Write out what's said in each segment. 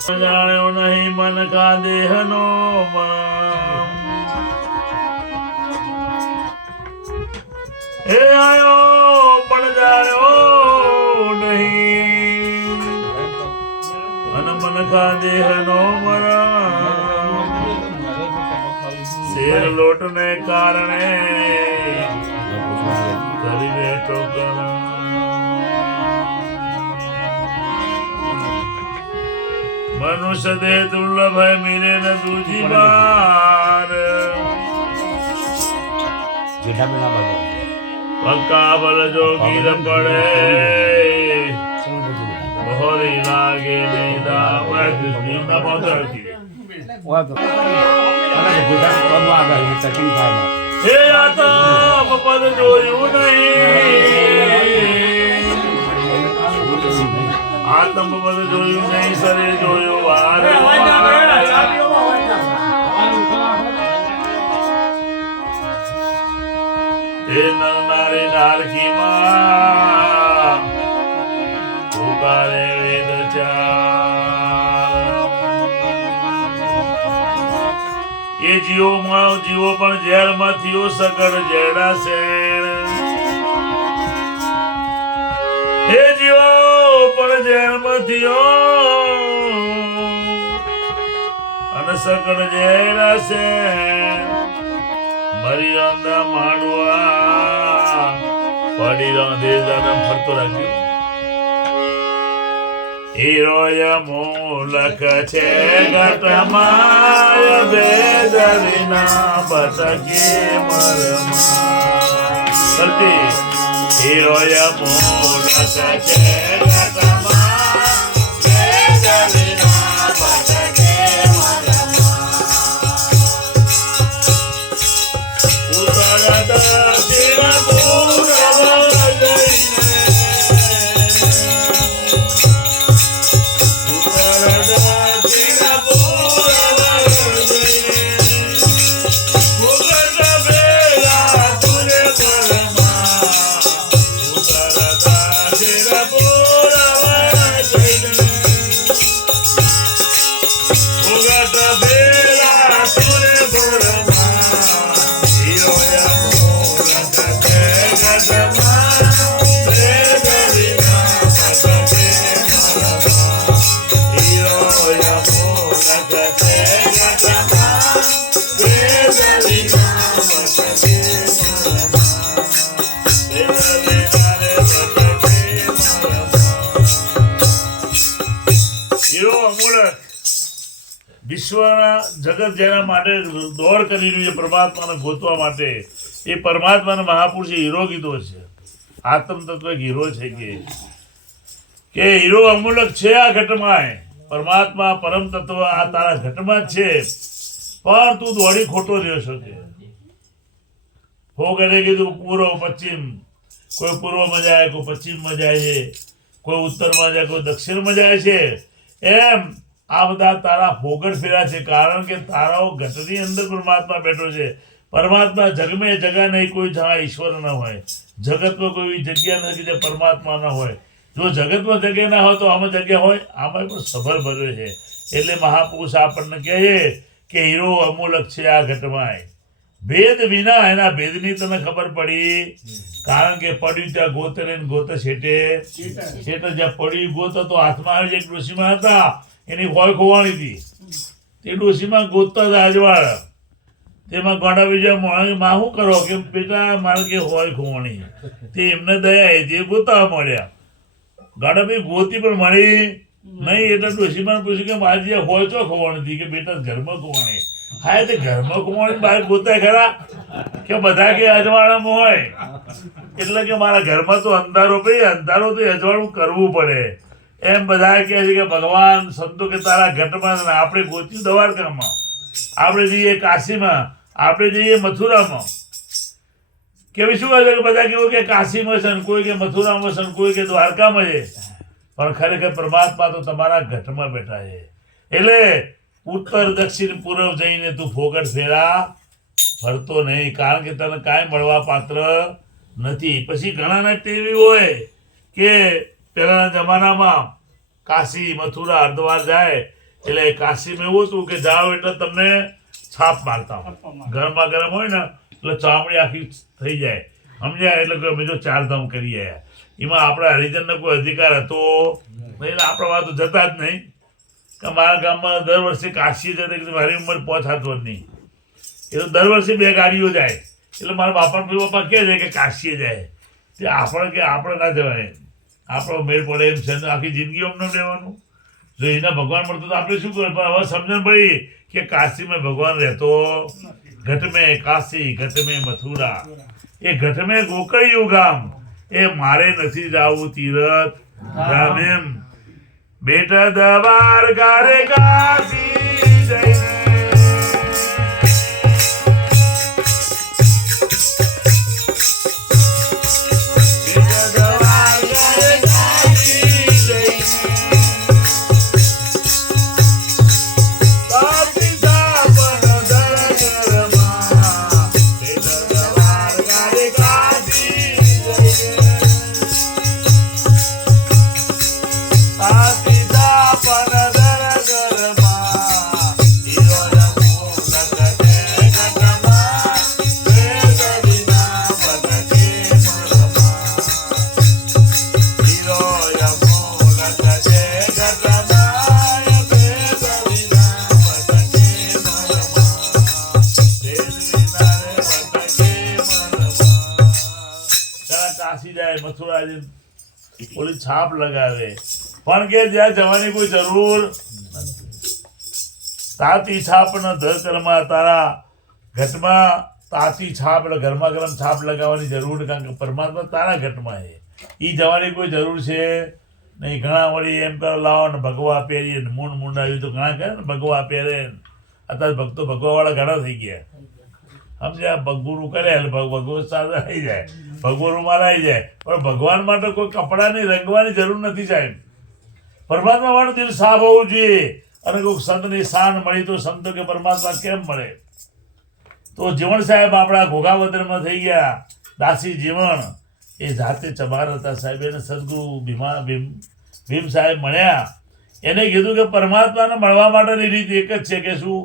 જાણ્યો નહીં મન કા દેહનો હે આયો પણ જાણ્યો નહીં અને મન કા દેહનો શેર લોટ ને કારણે કરી બેઠો મનુષ્ય દે દુર્લભ હૈ મિલે ન દૂજી બાર પક્કા બલ જો ગીર પડે બહોરી લાગે નહીં ના પહોંચી હે આતા પદ જોયું નહીં આત્મ પદ જોયું નહીં સરે જોયું વાર હે નરનારી નારકી માં પુકારે વેદ ચાર એ જીવો પણ ઝેર માં થયો સગડ જેડા શેર હે જીવો પણ ઝેર માં થયો અને સગડ જેડા શેર મરી અંદા માંડવા પડી રાંધે જન્મ ફરતો રાખ્યો હીરોય મૂલક છે ઘટમાય બેદરીના બટકે મરમાં સતી હીરોય મૂલક છે ઘટમાય બેદરીના બટકે મરમાં ઉતરતા શિવ વિશ્વના જગત જેના માટે દોડ કરી રહ્યું છે પરમાત્માને ગોતવા માટે એ પરમાત્માના મહાપુરુષે હીરો કીધો છે આત્મ તત્વ એક હીરો છે કે હીરો અમૂલક છે આ ઘટમાં પરમાત્મા પરમ તત્વ આ તારા ઘટમાં જ છે પણ તું દોડી ખોટો રહ્યો છો કે ફોગરે કીધું પૂર્વ પશ્ચિમ કોઈ પૂર્વમાં જાય કોઈ પશ્ચિમમાં જાય છે કોઈ ઉત્તરમાં જાય કોઈ દક્ષિણમાં જાય છે એમ આ બધા તારા ફોગટ ફેરા છે કારણ કે તારાઓ ઘટની અંદર પરમાત્મા બેઠો છે પરમાત્મા જગમે જગા નહીં કોઈ જहाँ ઈશ્વર ન હોય જગતમાં કોઈ જગ્યા નથી જે પરમાત્મા ન હોય જો જગતમાં જગ્યા ના હોય તો આમાં જગ્યા હોય આમાં પણ સભર ભર્યો છે એટલે મહાપુરુષ આપણને કહે છે કે હીરો અમૂલક છે આ ઘટમાં ભેદ વિના એના ભેદની તને ખબર પડી કારણ કે પડ્યું ત્યાં ગોતે ને ગોતે છેટે જ્યાં પડ્યું ગોતો તો હાથમાં આવી એક ડોશીમાં હતા એની હોય ખોવાણી હતી તે ડોશીમાં ગોતતા હતા અજવાળ તેમાં ગોડા બીજા માં શું કરો કે બેટા મારે કે હોય ખોવાણી તે એમને દયા હતી ગોતા મળ્યા ગાડા ભાઈ ગોતી પણ મળી નહીં એટલે ડોશીમાં પૂછ્યું કે મારી હોય ચો ખોવાણી હતી કે બેટા ઘરમાં ખોવાણી હા તે ઘરમાં ખોવાણી બહાર ગોતાય ખરા કે બધા કે અજવાળામાં હોય એટલે કે મારા ઘરમાં તો અંધારો ભાઈ અંધારો તો અજવાળું કરવું પડે એમ બધા કહે છે કે ભગવાન સંતો કે તારા ઘટમાં આપણે ગોત્યું દ્વારકામાં આપણે જઈએ કાશીમાં આપણે જઈએ મથુરામાં કેવી શું કહે કે બધા કેવું કે કાશીમાં છે કોઈ કે મથુરામાં છે કોઈ કે દ્વારકામાં છે પણ ખરેખર પરમાત્મા તો તમારા ઘટમાં બેઠા છે એટલે ઉત્તર દક્ષિણ પૂર્વ જઈને તું ફોગટ ફેરા ફરતો નહીં કારણ કે તને કાંઈ મળવા પાત્ર નથી પછી ઘણાના ટીવી હોય કે પહેલાના જમાનામાં કાશી મથુરા હરિદ્વાર જાય એટલે કાશીમાં એવું હતું કે જાઓ એટલે તમને છાપ મારતા હોય, ગરમા ગરમ હોય ને એટલે ચામડી આખી થઈ જાય, સમજ્યા? એટલે કે અમે જો ચારધામ કરી આવ્યા. એમાં આપણા હરિજનનો કોઈ અધિકાર હતો નહીં ને આપણે વાતો જતા જ નહીં. કે મારા ગામમાં દર વર્ષે કાશી જતા કે મારી ઉંમર પહોંચાતો જ નહીં. એ તો દર વર્ષે 2 ગાડીઓ જાય. એટલે મારા બાપા પપ્પા કહે છે કે કાશીએ જાય તે આપણે ના જવાય, આપણો મેળ પડે એમ છે. આખી જિંદગી અમને રહેવાનું. જો એના ભગવાન મળતો તો આપણે શું કરે? પણ હવે સમજણ પડી કે કાશીમાં ભગવાન રહેતો. ઘટ મેં કાશી ઘટ મેં મથુરા, એ ઘટ મેં ગોકળિયું ગામ, એ મારે નથી જાવું તીરથ ધામ એમ. બેટા દવાર ગારે કાશી જઈને મથુરા ઓલી છાપ લગાવે. પણ કે જ્યાં જવાની કોઈ જરૂર તાતી છાપ ન ધરમાં તારા ઘટમાં તાતી છાપ એટલે ગરમા ગરમ છાપ લગાવવાની જરૂર નહીં, કારણ કે પરમાત્મા તારા ઘટમાં છે. એ જવાની કોઈ જરૂર છે નહીં. ઘણા વળી એમ કરો લાવો ને ભગવા પહેરીએ ને મૂંડાવ્યું તો ઘણા કહે ને ભગવા પહેરે. અત્યારે ભક્તો ભગવાવાળા ઘણા થઈ ગયા, સમજ્યા? ભગવું કરે એટલે ભગવો સારું આવી જાય, ભગવો રૂમાલ આવી જાય. પણ ભગવાન માટે કોઈ કપડાની રંગવાની જરૂર નથી સાહેબ. પરમાત્મા વાળું દિલ સાફ હોવું જોઈએ. અને કોઈ સંતની શાન મળી તો સંતો કે પરમાત્મા કેમ મળે? તો જીવણ સાહેબ આપણા ઘોઘાવદરમાં થઈ ગયા. દાસી જીવણ એ જાતે ચબાર હતા સાહેબ. એને સદગુરુ ભીમ સાહેબ મળ્યા. એને કીધું કે પરમાત્માને મળવા માટેની રીત એક જ છે કે શું?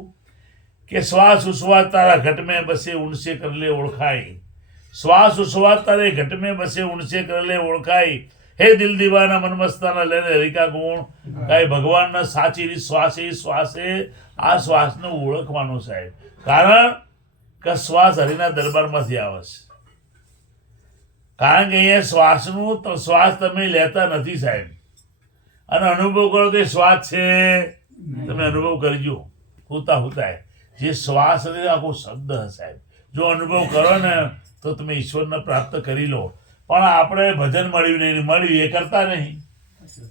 કે શ્વાસ ઉશ્વાસ તારા ઘટ મેં બસે ઉનસે કર લે ઓળખાય. શ્વાસ ઉશ્વાસ તારે ઘટ મેં બસે ઉનસે કર લે ઓળખાય. હે દિલ દીવાના મનમસ્તાના લેને હરિકા ગુણ કાંઈ ભગવાનના સાચી રીત શ્વાસે શ્વાસે આ શ્વાસને ઓળખવાનો સાહેબ. કારણ કે શ્વાસ હરિના દરબારમાંથી આવે છે. કારણ કે અહીંયા શ્વાસ તમે લેતા નથી સાહેબ. અને અનુભવ કરો તો શ્વાસ છે, તમે અનુભવ કરજો હોતા હોતા. જે શ્વાસ હશે આખો શબ્દ હશે સાહેબ. જો અનુભવ કરો ને તો તમે ઈશ્વરને પ્રાપ્ત કરી લો. પણ આપણે ભજન મળ્યું એ કરતા નહીં.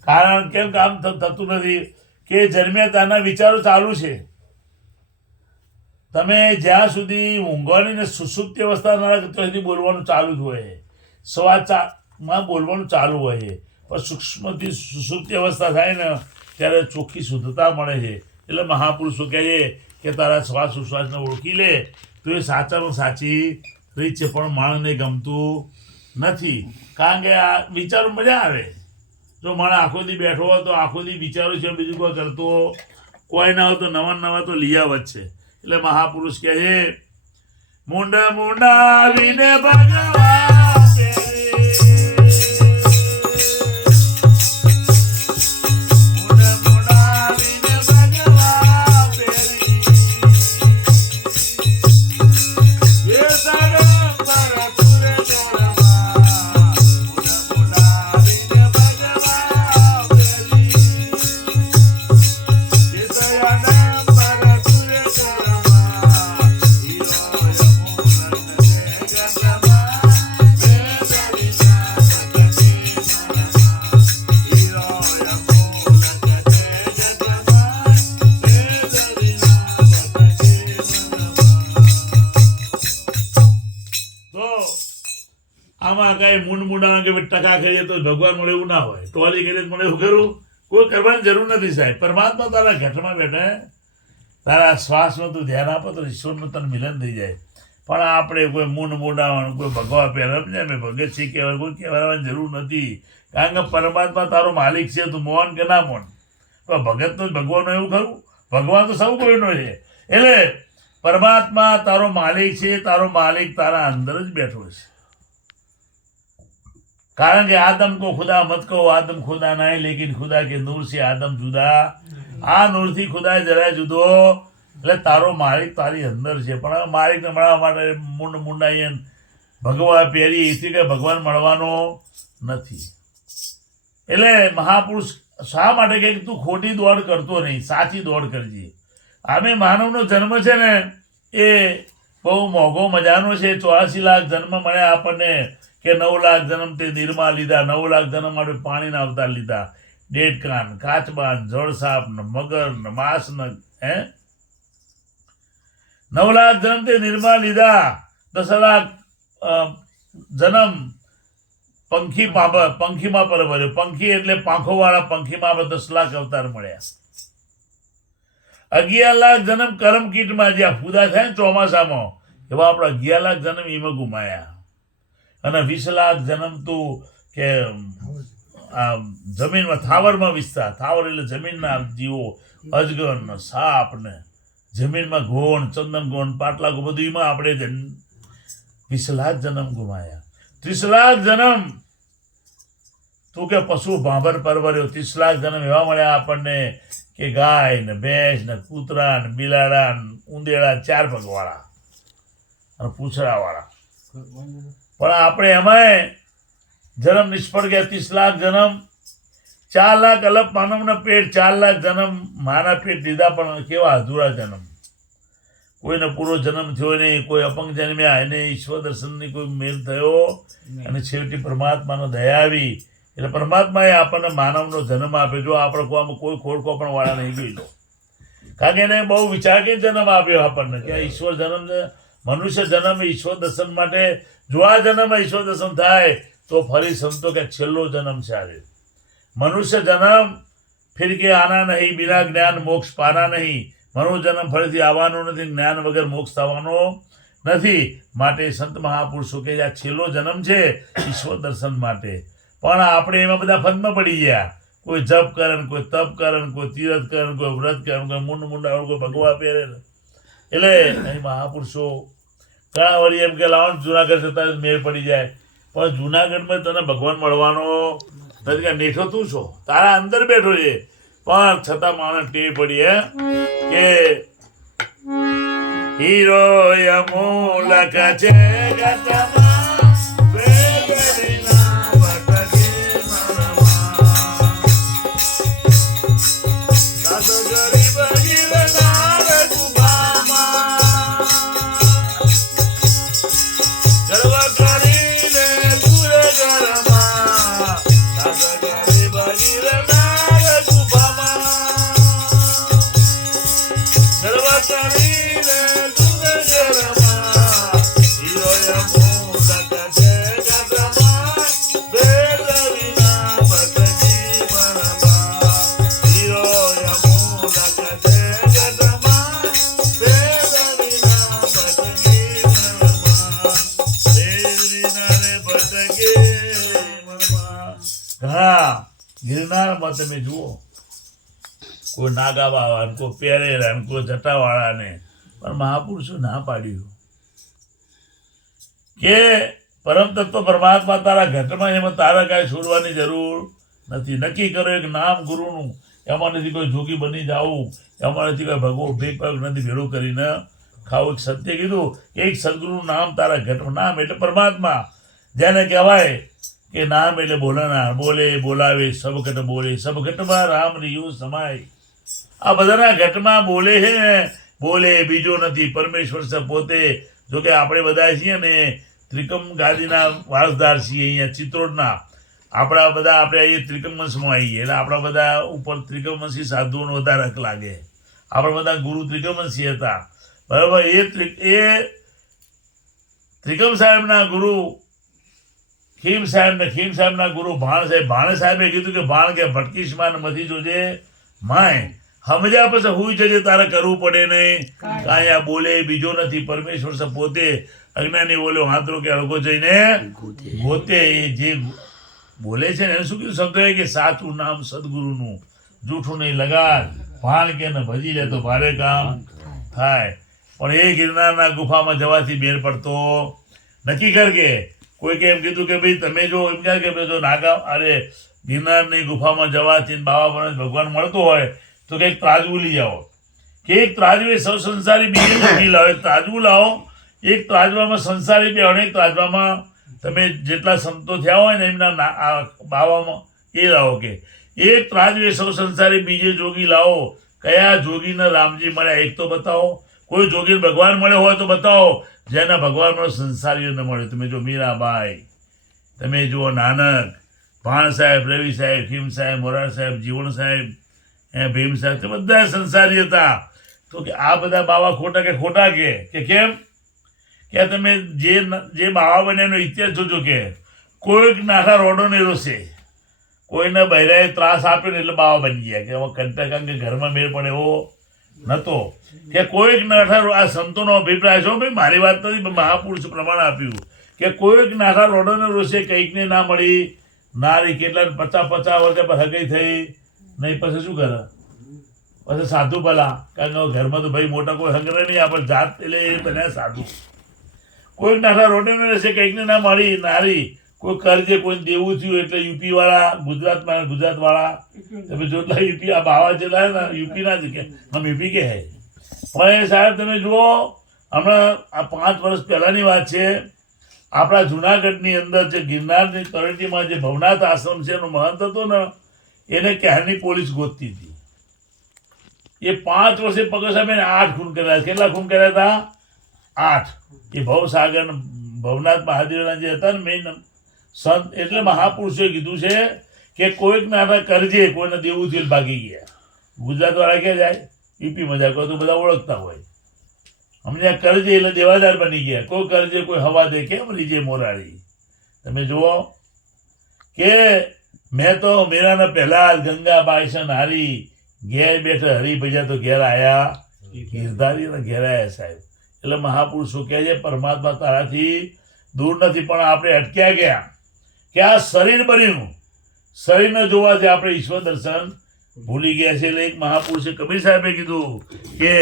કારણ કેમ કામ થતું નથી કે જન્મ્યા ત્યાંના વિચારો ચાલુ છે. તમે જ્યાં સુધી ઊંઘવાની ને સુસુપ્તિ અવસ્થા ના ત્યાં સુધી બોલવાનું ચાલુ જ હોય. શ્વાસમાં બોલવાનું ચાલુ હોય છે. પણ સૂક્ષ્મથી સુસુપ્તિ અવસ્થા થાય ને ત્યારે ચોખ્ખી શુદ્ધતા મળે છે. એટલે મહાપુરુષો કહે છે કે તારા શ્વાસ ઉશ્વાસને ઓળખી લે તો એ સાચામાં સાચી રીત છે. પણ માણસને ગમતું નથી. કારણ કે આ વિચારો મજા આવે. જો માણસ આખો દી બેઠો હોય તો આખો દી વિચારો છે, બીજું કોઈ કરતો કોઈ ના હોય તો નવા તો લીયાવત છે. એટલે મહાપુરુષ કહે છે મુંડા વિને ભગવાન આમાં કઈ મૂંડા કે ટકા ખાઈએ તો ભગવાન મળે એવું ના હોય. ટોલી કરીએ મળે એવું કરું કોઈ કરવાની જરૂર નથી સાહેબ. પરમાત્મા તારા ઘટમાં બેઠા. તારા શ્વાસનું તું ધ્યાન આપો તો ઈશ્વરનું તને મિલન થઈ જાય. પણ આપણે કોઈ મૂંડાવાનું કોઈ ભગવા પહેરમ ને અમે ભગતસિંહ કહેવાય કોઈ કહેવાની જરૂર નથી. કારણ કે પરમાત્મા તારો માલિક છે. તું મોન કે ના મોન તો ભગત તો ભગવાનનો એવું ખરું? ભગવાન તો સૌ કોઈનો છે. એટલે પરમાત્મા તારો માલિક છે. તારો માલિક તારા અંદર જ બેઠો છે. કારણ કે આદમ को खुदा मत कहो, आदम खुदा ना है लेकिन खुदा के नूर से आदम जुदा. આ નૂરથી ખુદા જરાય જુદો. એટલે તારો માલિક તારી અંદર છે. પણ માલિકને મળવા માટે મુંડાઈએ ભગવાન પહેરી એથી કે ભગવાન મળવાનો નથી. એટલે મહાપુરુષ શા માટે કે તું ખોટી દોડ કરતો નહીં, સાચી દોડ કરજે. આમે માનવનો જન્મ છે ને એ બહુ મોંઘો મજાનો છે. 84 લાખ જન્મ મળ્યા આપણને કે 9 લાખ જન્મ તે નીરમાં લીધા, 9 લાખ જન્મ આપણે પાણીના અવતાર લીધા. ડેડકાન, કાચબાન, જળસાપ ને મગર ને માસ ને 9 લાખ જન્મ તે નીરમાં લીધા. 10 લાખ જન્મ પંખીમાં પરવર્યો. પંખી એટલે પાંખો વાળા પંખીમાં આપણે 10 લાખ અવતાર મળ્યા. 11 લાખ જન્મ કરમ કીટમાં જ્યાં ફૂદા થાય ને ચોમાસામાં એવા આપણે 11 લાખ જન્મ એમાં ગુમાયા. અને 20 લાખ જન્મ તું કે જમીનમાં થાવરમાં વિસ્તાર. થાવર એટલે જમીનના જીવો, અજગર ને સાપ ને જમીનમાં ઘોણ, ચંદન ઘોણ, પાટલા બધું એમાં આપણે 20 લાખ જન્મ ગુમાયા. 30 લાખ જન્મ તું કે પશુ ભાંભર પરવર્યો. 30 લાખ જન્મ એવા મળ્યા આપણને કે ગાય ને ભેંસ ને કૂતરા ને બિલાડા ને ઉંદેડા, 4 પગવાળા અને પૂંછડાવાળા. પણ આપણે એમાંય જન્મ નિષ્ફળ ગયા. 30 લાખ જન્મ, 4 લાખ અલગ માનવના પેટ, 4 લાખ જન્મ માના પેટ લીધા પણ કેવા અધૂરા જન્મ. કોઈને પૂરો જન્મ થયો નહીં, કોઈ અપંગ જન્મ્યા, એને ઈશ્વર દર્શનની કોઈ મેલ થયો અને છેવટી પરમાત્માનો દયા આવી. એટલે પરમાત્માએ આપણને માનવનો જન્મ આપ્યો. જો આપણે કોઈ ખોડકો પણ વાળા નહીં જોઈ લો. કારણ કે એને બહુ વિચાર કે જન્મ આપ્યો આપણને કે ઈશ્વર જન્મ, મનુષ્ય જન્મ ઈશ્વર દર્શન માટે. જો આ જન્મ ઈશ્વર દર્શન થાય તો ફરી સમજો કે છેલ્લો જન્મ છે આજે. મનુષ્ય જન્મ ફિર કે આના નહીં, બિના જ્ઞાન મોક્ષ પાના નહીં. મનુ જન્મ ફરીથી આવવાનો નથી, જ્ઞાન વગર મોક્ષ થવાનો નથી. માટે સંત મહાપુરુષો કે આ છેલ્લો જન્મ છે ઈશ્વર દર્શન માટે. પણ આપણે એમાં બધા ફંદમાં પડી ગયા. કોઈ જપ કરે ને, કોઈ તપ કરે ને, કોઈ તીરથ કરે ને, કોઈ વ્રત કરે ને, કોઈ મુંડા કોઈ ભગવા પહેરે ને. એટલે અહીં મહાપુરુષો ઘણા વળી એમ કે લાવો જુનાગઢ જતા મેળ પડી જાય. પણ જુનાગઢમાં તને ભગવાન મળવાનો નથી. કે નેઠો તું છો, તારા અંદર બેઠો છે. પણ છતાં માણસ ટેવ પડી કે હીરો અમૂલક છે ગિરનારમાં તમે જુઓ કોઈ નાગાવાળા, કોઈ પહેરેલા, કોઈ જટાવાળાને. પણ મહાપુરુષો ના પાડ્યું કે પરમ તત્વ પરમાત્મા તારા ઘટમાં, એમાં તારા કાંઈ છોડવાની જરૂર નથી. નક્કી કરો એક નામ ગુરુનું, એમાં નથી કોઈ જોગી બની જાવું, એમાં નથી કોઈ ભગવો ભેગ નથી ભેળું કરીને ખાવું. એક સત્ય કીધું એક સદગુરુનું નામ તારા ઘટમાં. નામ એટલે પરમાત્મા, જેને કહેવાય કે નામ એટલે બોલનાર. બોલે બોલાવે સબ ઘટ બોલે, સબ ઘટમાં રામ રિયું સમાય. આ બધાના ઘટમાં બોલે છે ને, બોલે બીજો નથી, પરમેશ્વર છે પોતે. જોકે આપણે બધા છીએ ને ત્રિકમ ગાદીના વારસદાર છીએ અહીંયા ચિત્રોડના. આપણા બધા આપણે અહીંયા ત્રિકમવંશમાં આવીએ એટલે આપણા બધા ઉપર ત્રિકમવંશી સાધુઓનો વધારે હક લાગે. આપણા બધા ગુરુ ત્રિકમવંશી હતા, બરાબર. એ ત્રિકમ સાહેબના ગુરુ ખીમ સાહેબના ગુરુ ભાણ સાહેબે કીધું કે ભાણ કે ભટકીશમાં મથી જોજે માય. સમજ્યા પછી હુઈ જજે, તારે કરવું પડે નહીં. કાંઈ આ બોલે બીજો નથી, પરમેશ્વર છે પોતે. અજ્ઞાની બોલ્યો હાથરો કે અળગો જઈને ગોતે. એ જે બોલે છે ને એને શું કીધું શબ્દ કે સાચું નામ સદગુરુનું. જૂઠું નહીં લગાડ, ભાણ કે ને ભજી લે તો ભારે કામ થાય. પણ એ ગિરનારના ગુફામાં જવાથી બેર પડતો નક્કી કર કે કોઈ કે એમ કીધું કે ભાઈ તમે જો એમ કહે કે ભાઈ જો નાગા અરે ગિરનારની ગુફામાં જવાથી બાબા ભગવાન મળતો હોય તો કંઈક ત્રાજવું લઈ આવો, કે એક ત્રાજવું એ સૌ સંસારી બીજે જોગી લાવો, એક ત્રાજવું લાવો, એક ત્રાજવામાં સંસારી બે અનેક ત્રાજવામાં તમે જેટલા સંતો થયા હોય ને એમના બાવામાં એ લાવો, કે એક ત્રાજવું એ સૌ સંસારી બીજે જોગી લાવો. કયા જોગીને રામજી મળ્યા એક તો બતાવો, કોઈ જોગીને ભગવાન મળ્યો હોય તો બતાવો, જેના ભગવાન મળ્યો સંસારીઓને મળ્યો. તમે જો મીરાબાઈ, તમે જુઓ નાનક, ભાણ સાહેબ, રવિ સાહેબ, ખીમ સાહેબ, મોરાર સાહેબ, જીવણ સાહેબ, ભીમ સાહેબ, તે બધા સંસારી હતા. તો કે આ બધા બાવા ખોટા કે ખોટા કે કેમ કે તમે જે બાવા બને એનો ઇતિહાસ જોજો, કે કોઈક નાના રોડો ને રોશે, કોઈને બહેરાએ ત્રાસ આપ્યો ને એટલે બાવા બની ગયા, કે હવે કંટા કારણ કે ઘરમાં મેળ પડે એવો નહોતો, કે કોઈક નાના આ સંતોનો અભિપ્રાય છે ભાઈ, મારી વાત નથી, મહાપુરુષ પ્રમાણ આપ્યું કે કોઈક નાના રોડોને રોશે, કંઈકને ના મળી નારી, કેટલા 50 વર્ષે પર હગઈ થઈ નહીં, પછી શું કરે, પછી સાધુ ભલા, કારણ કે ઘરમાં તો ભાઈ મોટા કોઈ હંગરે નહીં, આપણે જાત એટલે એ બન્યા સાધુ. કોઈક નાના રોડોને રહેશે, કંઈકને ના મળી નારી, કોઈ કરજે કોઈ દેવું થયું એટલે યુપી વાળા, ગુજરાત વાળા, તમે જોતલા યુપી આ બાવા જેટલા ને યુપી ના જ કે હમ યુપી કે હે. પણ એ સાહેબ તમે જુઓ, હમણાં આ 5 વર્ષ પહેલાની વાત છે, આપણા જુનાગઢની અંદર જે ગિરનારની તળેટીમાં જે ભવનાથ આશ્રમ છે એનો મહંત હતો ને, એને ક્યારની પોલીસ ગોતતી હતી. એ 5 વર્ષે પગસાબેન 8 ખૂન કર્યા. કેટલા ખૂન કર્યા હતા? 8. એ ભવસાગર ભવનાથ મહાદેવના જે હતા ને મેઇન સંત, એટલે મહાપુરુષોએ કીધું છે કે કોઈક નાના કરજે, કોઈને દેવું થયું ભાગી ગયા. ગુજરાત વાળા ક્યાં જાય? યુપીમાં જાય, કોઈ તો બધા ઓળખતા હોય. અમને કરજે એટલે દેવાદાર બની ગયા. કોઈ કરજે કોઈ હવા દે, કેમ લીજે મોરારી. તમે જુઓ કે મેં તો મેરાના પહેલા ગંગાબાઈ છે હારી ઘેર બેઠા હરિભજા તો ઘેર આયા, ગિરધારી ઘેર આયા સાહેબ. એટલે મહાપુરુષો કહે છે પરમાત્મા તારાથી દૂર નથી, પણ આપણે અટક્યા ગયા કે આ શરીર બન્યું, શરીરને જોવાથી આપણે ઈશ્વર દર્શન ભૂલી ગયા છે. એટલે એક મહાપુરુષે કબીર સાહેબે કીધું કે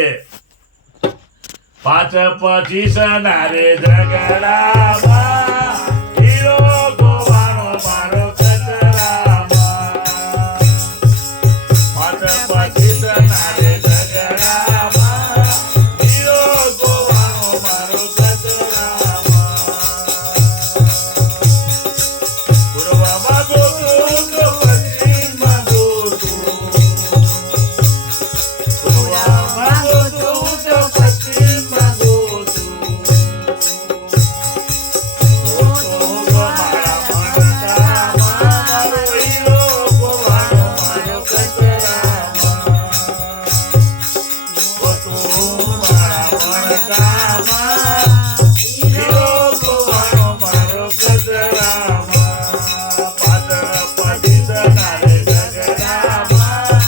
5 પછી સનારે ઝઘડામાં હીરો ગોવાનો મારો કચરામાં, 5 પછી સનારે ઝઘડામાં હીરો ગોવાનો મારો કચરામાં, પૂર્વમાં ગોતું તો પશ્ચિમમાં ગોતું, પૂર્વમાં ગોતું તો પશ્ચિમમાં ગોતું, ગોતું મારા મણકામાં મારો હીરો ગોવાનો મારો કચરામાં, ગોતું મારા મણકામાં હીરો ગોવાનો મારો કચરામાં, 5 પછી સનારે ઝઘડામાં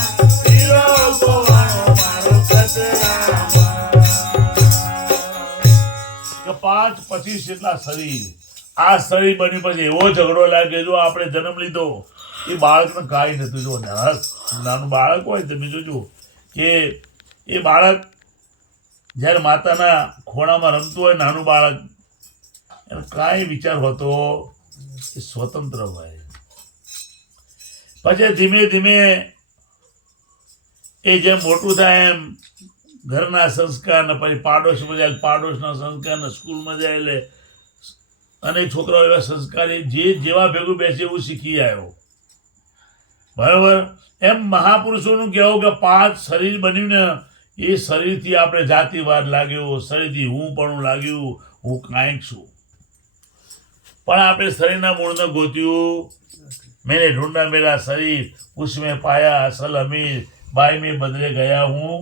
હીરો ગોવાનો મારો કચરામાં. કે 5 25 જેટલા શરીર, આ શરીર બન્યું પછી એવો ઝઘડો લાગે. જો આપણે જન્મ લીધો એ બાળકને કાંઈ નતું. જો નાનું બાળક હોય તમે જોજો કે એ બાળક જ્યારે માતાના ખોળામાં રમતું હોય, નાનું બાળક, એને કાંઈ વિચાર હોતો, એ સ્વતંત્ર હોય. પછી ધીમે ધીમે એ જેમ મોટું થાય એમ ઘરના સંસ્કાર ને પછી પાડોશમાં જાય, પાડોશના સંસ્કાર ને સ્કૂલમાં જાય, એટલે અને છોકરાઓ એવા સંસ્કારી જે જેવા ભેગું બેસે એવું શીખી આવ્યો. બરાબર. એમ મહાપુરુષોનું કહેવું કે 5 શરીર બન્યું ને એ શરીરથી આપણે જાતિવાદ લાગ્યો, શરીરથી હું પણ લાગ્યું, હું કાંઈક છું. પણ આપણે શરીરના મૂળને ગોત્યું. મેને ઢૂંઢા મેરા શરીર ઉસમે પાયા અસલ અમીર, બાઈ મેં બદલે ગયા હું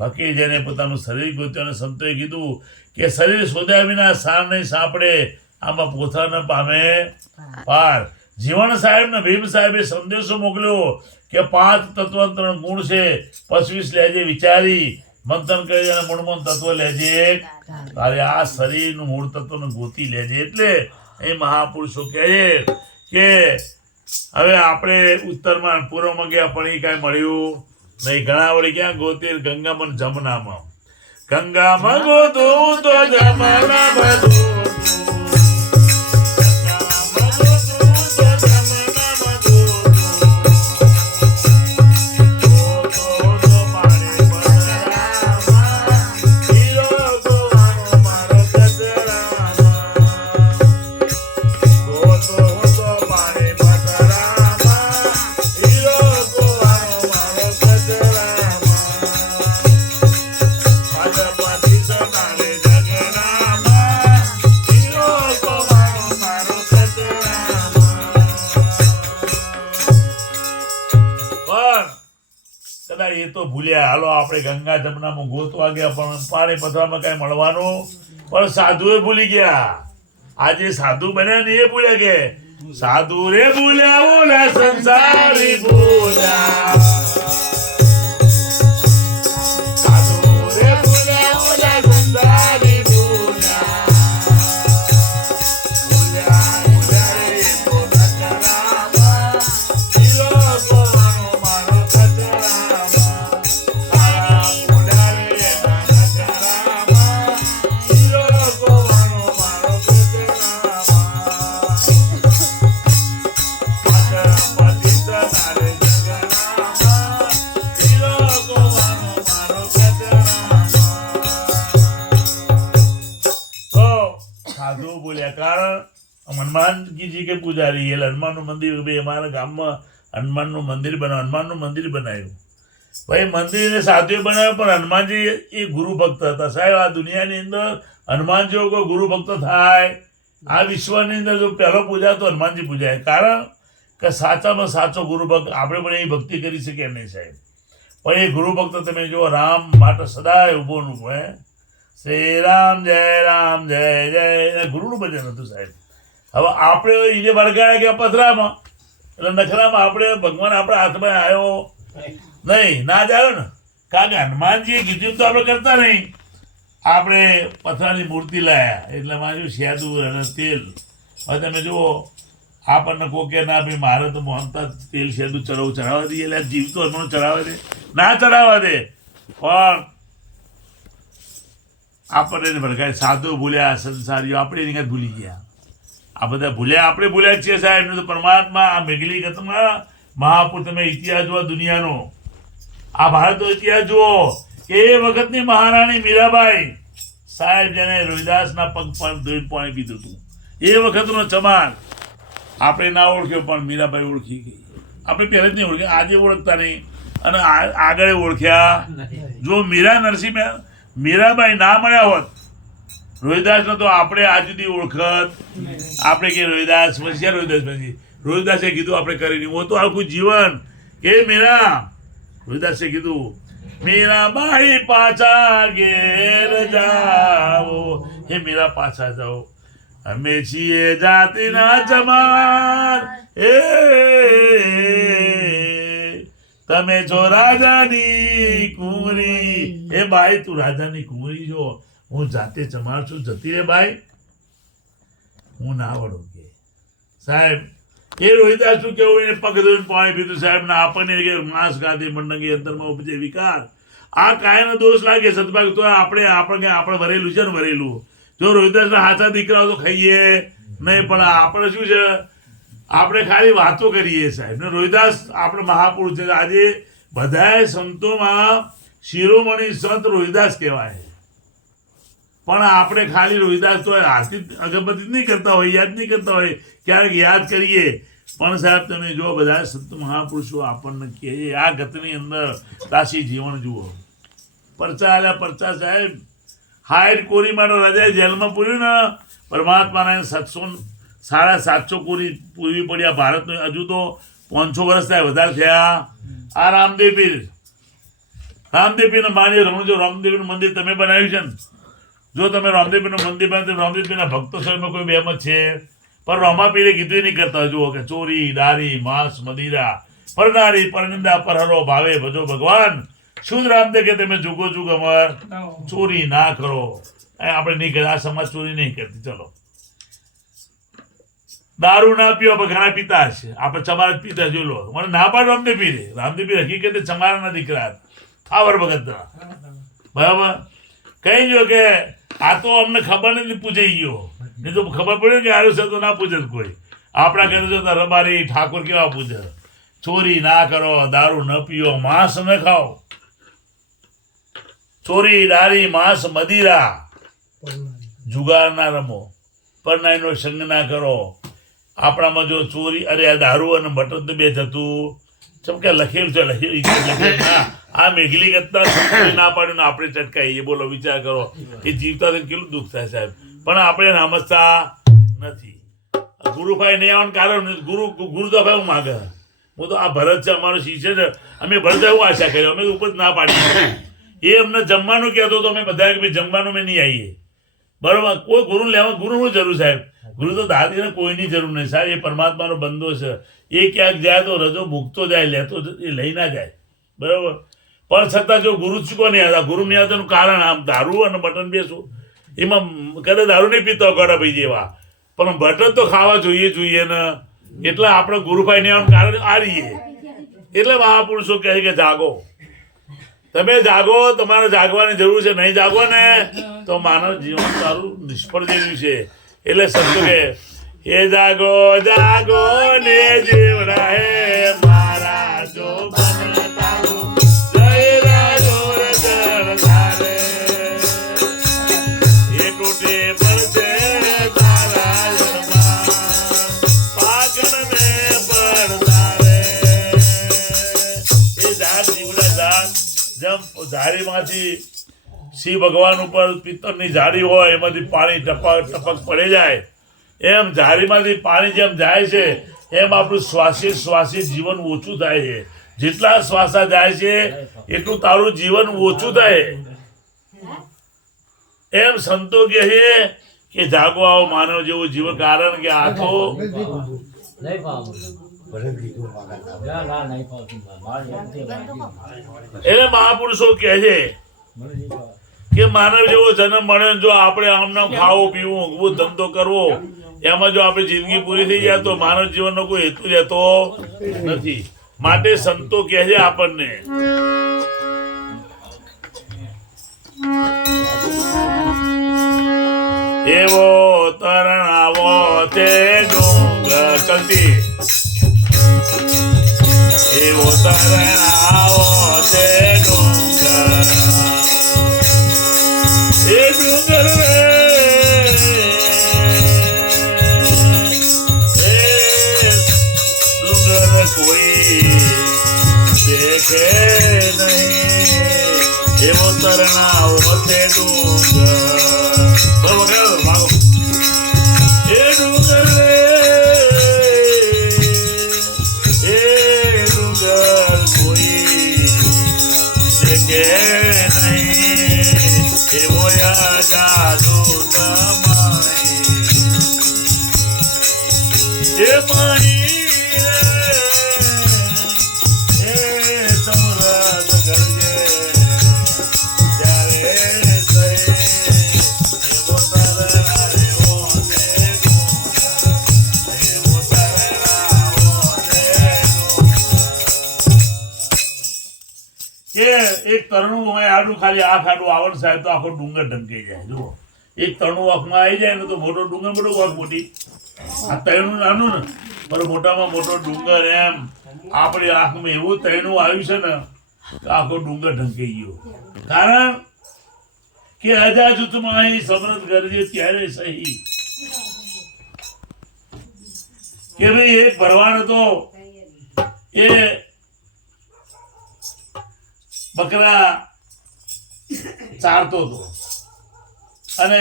ફકીર. જેને પોતાનું શરીર ગોત્યું અને સંતોએ કીધું કે શરીર શોધ્યા વિના સાર નહીં સાંપડે, આમાં પોથા ન પામે પાર. જીવણ સાહેબ ને ભીમ સાહેબે સંદેશો મોકલ્યો કે 5 તત્વ ગુણ છે, 25 લેજે વિચારી, મંથન કરી અને મૂળમાં તત્વ લેજે, તારે આ શરીરનું મૂળ તત્વને ગોતી લેજે. એટલે એ મહાપુરુષો કહે કે હવે આપણે ઉત્તરમાં પૂર્વમાં ગયા પણ એ કાંઈ મળ્યું નહીં. ઘણા વળી ક્યાં ગોતી ગંગામાં જમનામાં. ગંગામાં ગોતું તો જમના બધું. એ તો ભૂલ્યા. હાલો આપણે ગંગા જમનામાં ગોતવા ગયા પણ પાણી પથરામાં કઈ મળવાનું પણ સાધુ ભૂલી ગયા. આજે સાધુ બન્યા ને એ ભૂલ્યા કે સાધુ રે ભૂલ્યા ઓલા સંસારી ભૂલ્યા. સાધુ રે ભૂલ્યા ઓલા સંસારી ભૂલ્યા. ભૂલ્યા ભૂલ્યા રે તો નજરામાં હીરો ગોવાનો મારો કચરામાં. સાધુ બોલ્યા કારણ હનુમાનજી કે પૂજારી એટલે હનુમાનનું મંદિર ભાઈ અમારા ગામમાં હનુમાનનું મંદિર બનાવ્યું. હનુમાનનું મંદિર બનાવ્યું ભાઈ. મંદિરને સાધુએ બનાવ્યું પણ હનુમાનજી એ ગુરુ ભક્ત હતા. સાહેબ આ દુનિયાની અંદર હનુમાન જેવો કોઈ ગુરુ ભક્ત થાય આ વિશ્વની અંદર જો પહેલો પૂજા તો હનુમાનજી પૂજાય. કારણ કે સાચામાં સાચો ગુરુ ભક્ત આપણે પણ એ ભક્તિ કરી શકીએ એમ નહીં સાહેબ. પણ એ ગુરુ ભક્ત તમે જુઓ રામ માટે સદાય ઊભો ઊભો હે શ્રી રામ જય જય ગુરુનું ભજન હતું સાહેબ. હવે આપણે એને વળગાડ્યા ગયા પથરામાં એટલે નખરામાં આપણે ભગવાન આપણા હાથમાં આવ્યો નહીં ના જ આવ્યો ને. કારણ કે હનુમાનજીએ કીધું તો આપણે કરતા નહીં. આપણે પથરાની મૂર્તિ લાયા એટલે માર્યું શેદું અને તેલ. હવે તમે જુઓ આપણને કોકે ના ભાઈ મારે તો મોહનતા તેલ શેદું ચડાવવા દઈએ એટલે જીવતો હનુમાન ચડાવવા દે ના ચડાવવા દે. પણ આપણને ભડકાય સાધુ ભૂલ્યા સંસારીઓ આપણે એની ભૂલી ગયા. આ બધા ભૂલ્યા આપણે ભૂલ્યા છીએ સાહેબ. એમનું તો પરમાત્મા આ મેઘલી ગતમાં મહાપુર તમે ઇતિહાસ જુઓ દુનિયાનો. આ ભારતનો ઇતિહાસ જુઓ. એ વખતની મહારાણી મીરાબાઈ સાહેબ જેને રોહિદાસના પગ પર ધોઈને પાણી પીધું હતું એ વખતનો ચમાર આપણે ના ઓળખ્યો પણ મીરાબાઈ ઓળખી ગઈ. આપણે પહેલા જ નહીં ઓળખ્યા આજે ઓળખતા નહીં અને આગળ ઓળખ્યા. જો મીરાબાઈ ના મળ્યા હોત રોહિદાસનો તો આપણે આજ સુધી ઓળખત. આપણે કે રોહિદાસ પછી રોહિદાસ પછી રોહિદાસે કીધું આપણે કરીને હું તો આખું જીવન કે મીરા રોહિદાસે કીધું મીરાબાઈ પાછા ઘેર જાઓ. હે મીરા પાછા જાઓ અમે છીએ જાતિના ચમાર. એ તમે છો રાજાની કુંવરી. એ બાઈ તું રાજાની કુંવરી જો હું જાતે ચમાર છું જતી રે બાઈ હું ના વળું કે સાહેબ. એ રોહિદાસ શું કેવું એને પગ ધોઈને પાણી પીધું સાહેબ ને આપણને કે માંસ ગાદી મંડંગી અંતરમાં ઉપજે વિકાર. આ કાયનો દોષ લાગે સદભાગ તો આપણે વરેલું છે ને વરેલું. જો રોહિદાસના હાથા દીકરાઓ તો ખાઈએ નહીં પણ આપણે શું છે આપણે ખાલી વાતો કરીએ સાહેબ. ને રોહિદાસ આપણે મહાપુરુષ છે. આજે બધાએ સંતોમાં શિરોમણી સંત રોહિદાસ કહેવાય પણ આપણે ખાલી રોહિદાસ તો હાથી અગરબત્તી નહીં કરતા હોય યાદ નહીં કરતા હોય ક્યારેક યાદ કરીએ પણ સાહેબ તમે જો બધા સંત મહાપુરુષો આપણને કહે આ ગતની અંદર દાસી જીવન જુઓ. પરચા આલ્યા પરચા સાહેબ. હાઈટ કોરી માટે રાજાએ જેલમાં પૂર્યું ને પરમાત્માના 750 કોરી પૂરવી પડ્યા ભારતનું. હજુ તો 500 વર્ષ થાય વધારે થયા. આ રામદેવ પીરને માની રમણજો. રામદેવનું મંદિર તમે બનાવ્યું છે ને. જો તમે રામદેવપીરનું મંદિર બનાવ્યું રામદેવપીરના ભક્તો સ્વયંમાં કોઈ બેમત છે પણ રામાપીરે કીધું નહીં કરતા. જુઓ કે ચોરી દારી માંસ મદિરા પરનારી પરનિંદા પરહરો ભાવે ભજો ભગવાન. શુદ્ધ રામદેવ કે તમે જુગો જુગ અમર ચોરી ના કરો. આપણે નહીં કરતા. આ સમાજ ચોરી નહીં કરતી. ચલો દારૂ ના પીવો પણ ઘણા પીતા હશે. આપણે ચમાર જ પીતા જોઈ લો. મને ના પાડ રામદેવ પીરે. રામદેવ પીર હકીકતે ચમારના દીકરા થાવર ભગતના. બરાબર કહી જો કે આ તો અમને ખબર નથી પૂજાઈ ગયો. નહીં તો ખબર પડ્યું કે આરું છે તો ના પૂજે કોઈ. આપણા ઘરે જો રબારી ઠાકોર કેવા પૂજે. ચોરી ના કરો, દારૂ ન પીઓ, માંસ ન ખાઓ. ચોરી, દારી, માંસ, મદિરા, જુગાર ના રમો, પરનાઈનો સંગ ના કરો. આપણામાં જો ચોરી અરે આ દારૂ અને મટન તો બે થતું ચમકે લખેલું છે. લખેલું ના આ મેઘલી કરતા ના પાડ્યું ને આપણે ચટકાઈએ. બોલો વિચાર કરો એ જીવતા કેટલું દુઃખ થાય સાહેબ. પણ આપણે સમજતા નથી. ગુરુભાઈ નહીં આવવાનું કારણ ગુરુ તો ભાઈ હું માગે. હું તો આ ભરત છે અમારો શિષ્ય છે. અમે ભરત હું આશા કર્યો અમે ઉપર ના પાડી. એ અમને જમવાનું કહેતો તો અમે બધા કે ભાઈ જમવાનું મેં નહીં આવીએ. બરોબર કોઈ ગુરુ લેવા ગુરુનું જરૂર સાહેબ. ગુરુ તો દાદીને કોઈની જરૂર નહીં સાહેબ. એ પરમાત્માનો બંધો છે. એ ક્યાંક જાય તો રજો મૂકતો જાય, લેતો એ લઈ ના જાય. બરાબર પણ છતાં જો ગુરુ ચૂકો નહીં આવતા. ગુરુ નહીં આવતાનું કારણ આમ દારૂ અને મટન બેસું એમાં કદાચ દારૂ નહીં પીતો ગળાભાઈ જેવા પણ બટર તો ખાવા જોઈએ ને. એટલે આપણે ગુરુભાઈ નહીં આવવાનું કારણ આ રહીએ. એટલે મહાપુરુષો કહે કે જાગો, તમે જાગો, તમારે જાગવાની જરૂર છે. નહીં જાગો ને તો માનવ જીવન તારું નિષ્ફળ જેવું છે. એટલે સંતો કે એ જાગો જાગો ને જીવડા હે મારા જો ઝાડીમાંથી શિવ ભગવાન ઉપર પિત્તળની ઝાડી હોય એમાંથી પાણી ટપક ટપક પડે જાય. એમ ઝાડીમાંથી પાણી જેમ જાય છે એમ આપણું શ્વાસે જીવન ઓછું થાય છે. જેટલા શ્વાસા જાય છે એટલું તારું જીવન ઓછું થાય. એમ સંતો કહે છે કે જાગો આવો માનવ જેવું જીવન. કારણ કે આ તો એટલે મહાપુરુષો કહે છે કે માનવ જેવો જન્મ મળે જો આપણે આમનામ ખાવું પીવું ઊંઘવું ધંધો કરવો એમાં જો આપણી જિંદગી પૂરી થઈ જાય તો માનવ જીવનનો કોઈ હેતુ રહેતો નથી. માટે સંતો કહે છે આપણને એવો તરણાવો તે ડુંગર ચલતી એવો તરણાવો તે ડુંગર એ ડુંગર ડુંગર કોઈ દેખે નહીં એવો તરણાવો તે ડુંગર. બરોબર માગો એ ડુંગર કે નહીં એવો જાદુ તમારી એ પાણી એ સમરસ ગરજે ત્યારે એવો તરણા એવો કે એક તરણું હોય આડું ખાલી આ ખાડું આવડ સાહેબ તો આખો ડુંગર ઢંકાઈ જાય. જુઓ એક તરણું વખમાં આવી જાય ને તો મોટો ડુંગર મોટો વખ મોટી. આ તરણું નાનું ને પણ મોટામાં મોટો ડુંગર. એમ આપણી આંખમાં એવું તરણું આવ્યું છે ને તો આખો ડુંગર ઢંકાઈ ગયો. કારણ કે અજાજુતમાં અહીં સમરથ ગરજે ત્યારે સહી કે ભાઈ એક ભરવાન હતો એ બકરા ચારતો હતો અને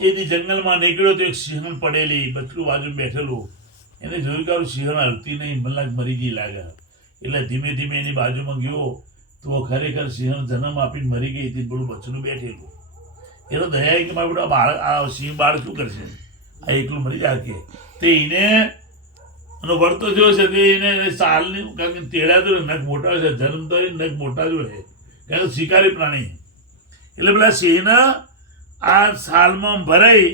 એથી જંગલમાં નીકળ્યો તો એક સિંહણ પડેલી બચકું બાજુ બેઠેલું. એને જોયું કે સિંહણ હલતી નહીં, મને મરી ગઈ લાગે. એટલે ધીમે ધીમે એની બાજુમાં ગયો તો ખરેખર સિંહણ જન્મ આપીને મરી ગઈ હતી. પેલું બચ્ચું બેઠેલું એ તો દયા કે મારું બેટા બાળક આ સિંહ બાળક શું કરશે, આ એકલું મરી જાય કે તે એને અને વળતો થયો છે તે એને સાલની કારણ કે તેડા તો નખ મોટા છે, જન્મ તો નખ મોટા જ હોય કારણ કે શિકારી પ્રાણી. એટલે પેલા સિંહને આ સાલમાં ભરાઈ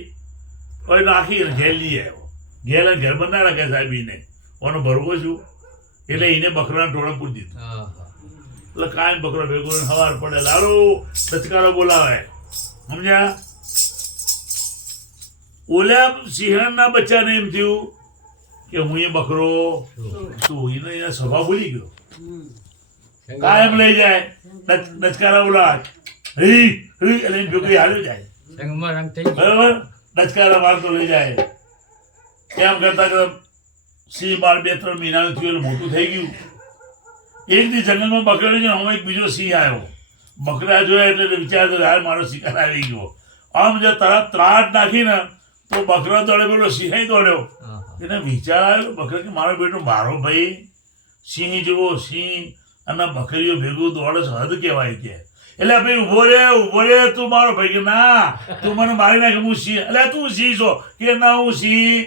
કોઈ નાખી ઘેર લઈ આવ્યો. ઘેર બંધ ના રાખે સાહેબ એને ઓનો ભરવો છું એટલે એને બકરાના ટોળે પૂરી દીધું. એટલે કાંઈ બકરો ભેગો સવાર પડે લાલો દચકારો બોલાવે સમજ્યા. ઓલા સિંહણના બચ્ચાને એમ થયું કે હું એ બકરો શું એને એના સ્વભાવ ભૂલી ગયો. કાયમ લઈ જાય દચકારા બોલાવે હી હી એટલે એની ભેગો હાલ્યો જાય બરાબર. દચકારા મારતો લઈ જાય એમ કરતા કરતા સિંહ 2-3 મહિનાનું થયું એટલે મોટું થઈ ગયું. એક દી જંગલમાં બકરા છે હું એક બીજો સિંહ આવ્યો. બકરા જોયા એટલે વિચાર કર્યો મારો શિકાર આવી ગયો. આમ જે તરત ત્રાટ નાખીને તો બકરા દોડે પેલો સિંહ દોડ્યો. એને વિચાર આવ્યો બકરા કે મારો બેટો મારો ભાઈ સિંહ જેવો સિંહ અને બકરીઓ ભેગું દોડે છે હદ કહેવાય કે. એટલે ભાઈ ઉભો રે તું મારો ભાઈ કે ના તું મને મારી નાખે હું સિંહ. એટલે તું સિંહ છો કે ના હું સિંહ.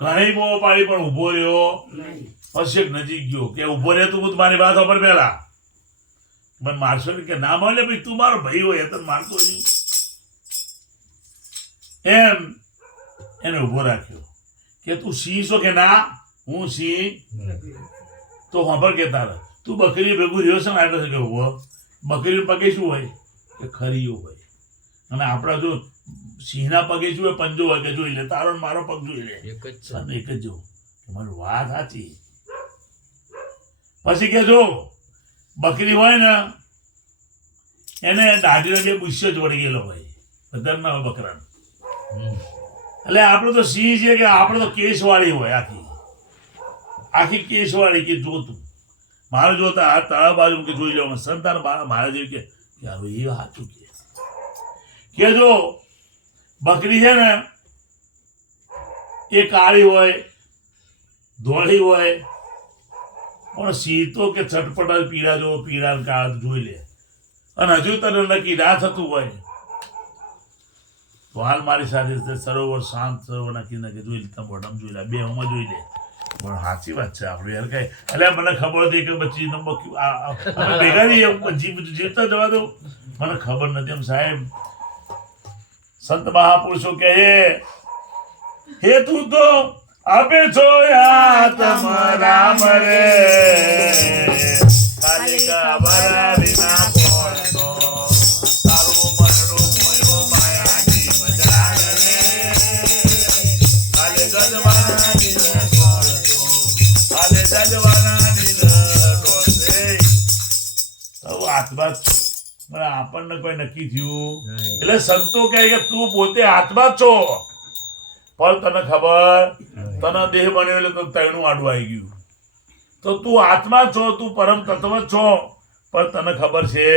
ઘણી બહુ પાડી પણ ઉભો રહ્યો. પછી નજીક ગયો કે ઉભો રહે તું મારી વાત ઉપર પેલા મને મારશો ને કે ના મળે ભાઈ તું મારો ભાઈ હોય તને મારતો એમ એને ઉભો રાખ્યો કે તું સિંહ છો કે ના હું સિંહ. તો ખબર કે તારે તું બકરી ભેગું રહ્યો છે ને એટલે કે ઉભો બકરી પગે શું હોય કે ખરીઓ હોય અને આપણા જો સિંહના પગે શું હોય પંજો હોય કે જોઈ લે તારો મારો પગ જોઈ લે એક જ જો મારી વાત સાચી. પછી કે જો બકરી હોય ને એને દાઢીના 2 બુસ્યો જ વળી ગયેલો હોય બધા ના હોય બકરાનો. એટલે આપણે તો સિંહ છે કે આપણે તો કેસવાળી હોય આખી કેસવાળી કે જોતું મારે જોતા આ તળાવ બાજુ કે જોઈ લો સંતાન મારે જેવી કે યાર એ સાચું કે જો બકરી છે ને એ કાળી હોય ધોળી હોય પણ સિંહ તો કે ચટપટા પીળા જો પીળા કાળા જોઈ લે અને હજુ તને નક્કી ના થતું હોય તો હાલ મારી સાથે સરોવર શાંત સરોવર નક્કી જોઈ લેતા મોઢામાં જોઈ લે 2 હોમાં જોઈ લે. પણ સાચી વાત છે આપણે યાર કઈ એટલે મને ખબર હતી કે પછી ભેગા જીવતા જવા દો મને ખબર નથી એમ સાહેબ. સંત મહાપુરુષો કહે હે તું તો આપે છો આત્મ રામ રે ખાલી ખબર વિના કોણ તો તારું મનનું મોયું માયાની મજા રે ખાલી ગજવાના દિલ કોણ તો ખાલી ગજવાના દિલ કોસે. તો આત્મા આપણને કોઈ નક્કી થયું એટલે સંતો કહે કે તું પોતે આત્મા છો પણ તને ખબર તને દેહ બન્યો એટલે તો તૈણું આડું આવી ગયું. તો તું આત્મા છો તું પરમ તત્વ છો પણ તને ખબર છે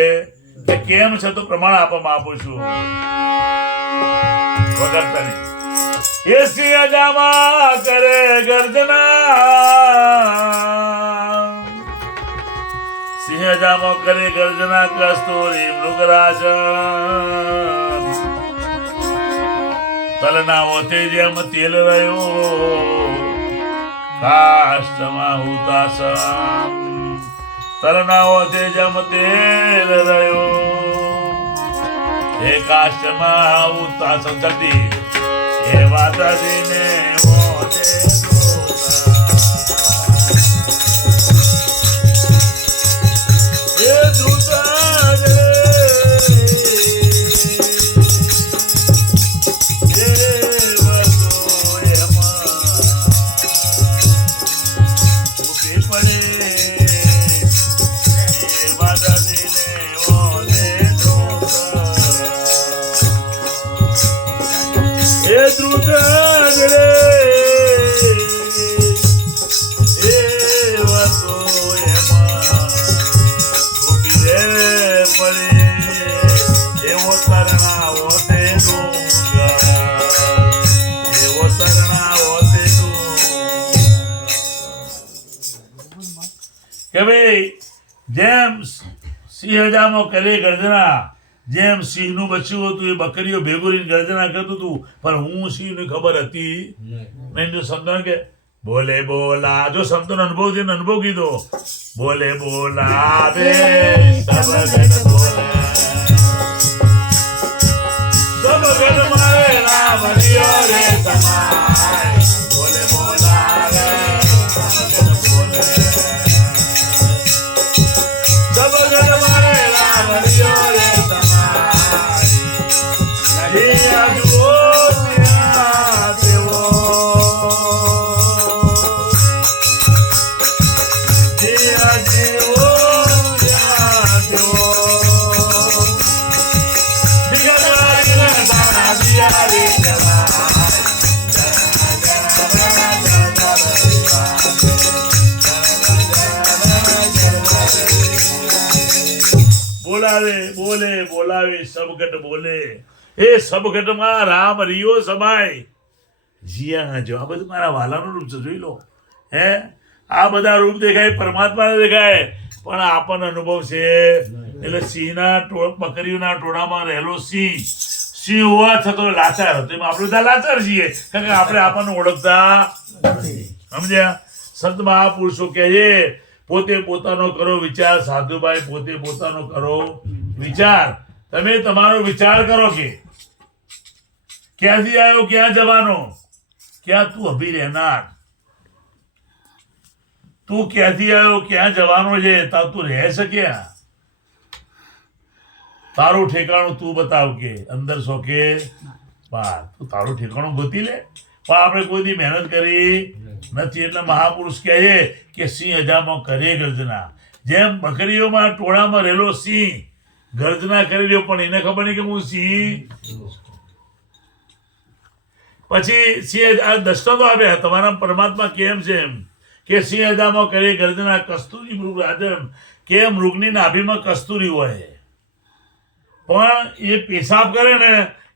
કે કેમ છે તો પ્રમાણ આપવામાં આપું છું વગર તને એ સિંહ જામા કરે ગર્જના સિંહ જામો કરે ગર્જના કસ્તુરી મૃગરાજ તલના ઓતે જેમ તેલ રહ્યું કાષ્ટમાં હુતાસમ તલના ઓતે જેમ તેલ રહ્યું એ કાષ્ટમાં હુતાસમ થતી એ વાદળીને ઓતે કે ભાઈ જેમ સિંહ જામો કરે ગર્જના જેમ સિંહનું બચ્ચું હતું એ બકરીઓ ભેગું રહીને ગર્જના કરતું હતું પણ હું સિંહની ખબર હતી નહીં. જો સંતોને કે બોલે બોલા જો સંતોનો અનુભવ છે અનુભવ કીધો બોલે બોલા બે સબ ગણ મારે રામ રે બોલાવે સબગટ બોલે એ સબગટમાં રામ રિયો સમાય જીયા જો આ બધું મારા વાલાનું રૂપ છે જોઈ લો હે આ બધા રૂપ દેખાય પરમાત્માને દેખાય પણ આપણને અનુભવ છે એટલે સિંહના બકરીઓના ટોળામાં રહેલો સિંહ હોવા છતાં લાચાર હતો એમાં આપણે બધા લાચાર છીએ કારણ કે આપણે આપણને ઓળખતા સમજ્યા સંત મહાપુરુષો કહે છે પોતે પોતાનો કરો વિચાર સાધુભાઈ પોતે પોતાનો કરો વિચાર તમે તમારો વિચાર કરો કે ક્યાંથી આવ્યો ક્યાં જવાનો ક્યાં તું અભી રહેનાર તું ક્યાંથી આવ્યો ક્યાં જવાનો છે તું રહે શક્યા તારું ઠેકાણું તું બતાવ કે અંદર શોકે બહાર તું તારું ઠેકાણું ગોતી લે પણ આપણે કોઈ દી મહેનત કરી નથી એટલે મહાપુરુષ કહે છે કે સિંહ અજામાં કરે ગર્જના જેમ બકરીઓમાં ટોળામાં રહેલો સિંહ ગર્જના કરી રહ્યો પણ એને ખબર નહીં કે હું સિંહ પછી સિંહ આ દૃષ્ટાંતો આપ્યા તમારા પરમાત્મા કેમ છે એમ કે સિંહ અજામાં કરે ગર્જના કસ્તુરી મૃગ રાજન કે મૃગની નાભીમાં કસ્તુરી હોય પણ એ પેશાબ કરે ને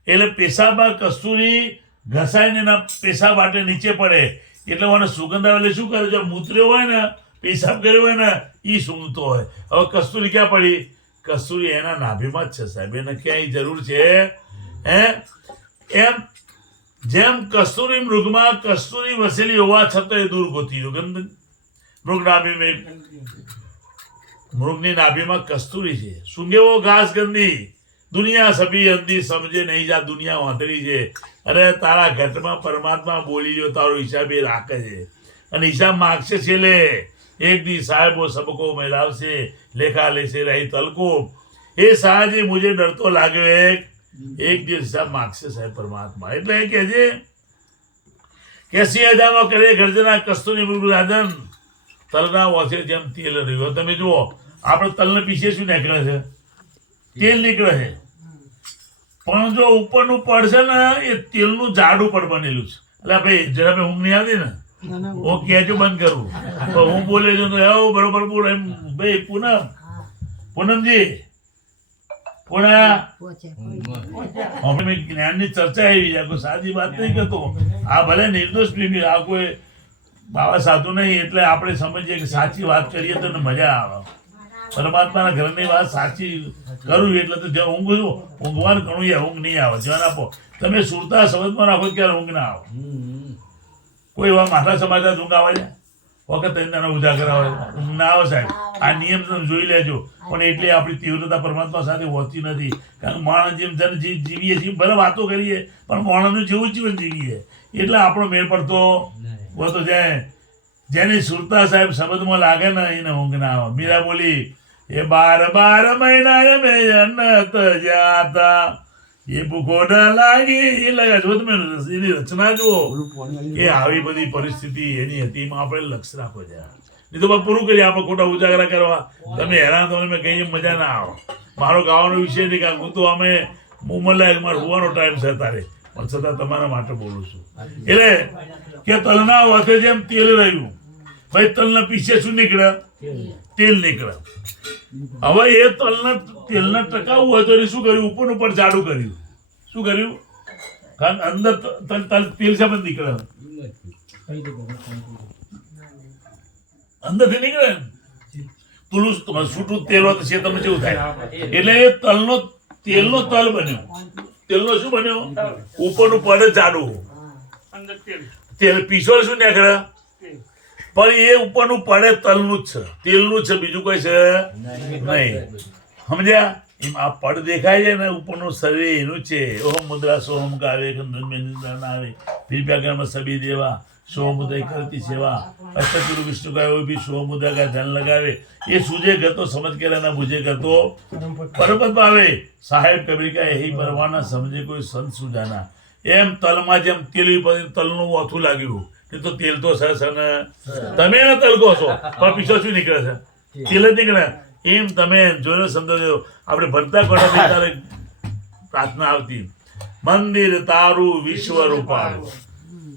એટલે પેશાબમાં કસ્તુરી ઘસાઈને એના પેશાબ વાટે નીચે પડે એટલે મને સુગંધ આવે એટલે શું કરે જો મૂત્ર્યો હોય ને પેશાબ કર્યો હોય ને એ સૂંઘતો હોય હવે કસ્તુરી ક્યાં પડી કસ્તુરી એના નાભીમાં જ છે સાહેબ એને ક્યાંય જરૂર છે હે એમ જેમ કસ્તુરી મૃગમાં કસ્તુરી વસેલી હોવા છતાં એ દૂર ગોતી મૃગની નાભીમાં કસ્તુરી છે સૂંઘેવો ઘાસ ગંદી દુનિયા સભી અંધી સમજે નહીં જા દુનિયા વાંધરી છે અરે તારા ઘટમાં પરમાત્મા બોલી જો તારો હિસાબ એ રાખે છે અને હિસાબ માગશે છેલ્લે એક દી સાહેબો સબકો મેળવશે લેખા લેશે રહી તલકો એ સાહજે મુજે ડર તો લાગ્યો એક દિવસ હિસાબ માગશે સાહેબ પરમાત્મા એટલે એ કહે છે કે 80,000 કરે ગર્જના કસ્તુરી મૃગ રાધન તલના ઓછે જેમ તેલ રહ્યું તમે જુઓ આપણે તલને પીછે શું નીકળે છે તેલ નીકળે છે પણ જો ઉપરનું પડ છે ને એ તેલનું જાડું પડ બનેલું છે એટલે ભાઈ જરા ભાઈ ઊંઘ નહીં આવતી ને હું કહેજો બંધ કરું તો હું બોલે છું તો એવું બરોબર બોલ એમ ભાઈ પૂનમજી જ્ઞાનની ચર્ચા એવી છે કોઈ સાદી વાત નહીં કરતો આ ભલે નિર્દોષ પ્રેમી આ કોઈ બાબા સાધુ નહીં એટલે આપણે સમજીએ કે સાચી વાત કરીએ તો મજા આવે પરમાત્માના ઘરની વાત સાચી કરવી એટલે તો જ્યાં ઊંઘવાનું ઘણું ઊંઘ નહીં આવે ધ્યાન આપો તમે સુરતા સમજમાં રાખો ક્યારે ઊંઘ ના આવે કોઈ એવા માઠા સમાચાર ઊંઘ આવે છે વખત એના ઉજાગર આવે ઊંઘ ના આવે સાહેબ આ નિયમ તમે જોઈ લેજો પણ એટલી આપણી તીવ્રતા પરમાત્મા સાથે હોતી નથી કારણ માણસ જેમ જન જીવીએ છીએ ભલે વાતો કરીએ પણ માણસનું જેવું જીવન જીવીએ એટલે આપણો મેળ પડતો હોતો જાય જેની સુરતા સાહેબ શબ્દમાં લાગે ને એને ઊંઘ ના આવે મીરા બોલી એ 12 મહિના મેં જન્નત જાતા એ ભૂખો ન લાગી એ લગા જો તમે એની રચના જુઓ એ આવી બધી પરિસ્થિતિ એની હતી એમાં આપણે લક્ષ્ય રાખો છે નહીં તો પૂરું કરીએ આપણે ખોટા ઉજાગરા કરવા તમે હેરાન તો મેં કહીએ મજા ના આવે મારો ગાવાનો વિષય નહીં કારણ હું તો અમે ઉંમરલાયક મારો હોવાનો ટાઈમ છે તારે પણ છતાં તમારા માટે બોલું છું એટલે કે તલના વખતે જેમ તેલ રહ્યું ભાઈ તલના પીછે શું નીકળે તેલ નીકળે હવે એ તેલને ટકાવવું હોય તો એને શું કર્યું ઉપર જાડું કર્યું શું કર્યું કારણ અંદર તેલ છે પણ નીકળે અંદરથી નીકળે પેલું છૂટું તેલ હોય તો છે તમને કેવું થાય એટલે એ તેલનો તલ બન્યો તેલનો શું બન્યો ઉપરનું પડે જાડું તેલ પીછો શું નીકળે પણ એ ઉપરનું પડે તલનું જ છે તેલનું જ છે બીજું કોઈ છે નહીં સમજ્યા એમ આ પડ દેખાય છે ને ઉપરનું શરીર એનું છે ઓહમ મુદ્રા સોહમ ગાવે આવે ફિર પ્યાગરમાં સબી દેવા सोमुदय करती सेवा अष्टगुरु विष्णु का वो भी सोमुदय का धन लगावे ये सूझे कर तो समझ के रहना बुझे कर तो परमपद पावे साहेब कबीर का यही परवाना समझे कोई संत सुजाना एम तलमा जेम तेल तलનું ઓથું લાગ્યું કે તો તેલ તો છે ને તમે ને તલકો છો પણ પીછો શું નીકળે છે તેલ જ નીકળે એમ તમે જોયો સમજો આપણે ભણતા કોડા તારે પ્રાર્થના આવતી મંદિર તારું વિશ્વ રૂપારું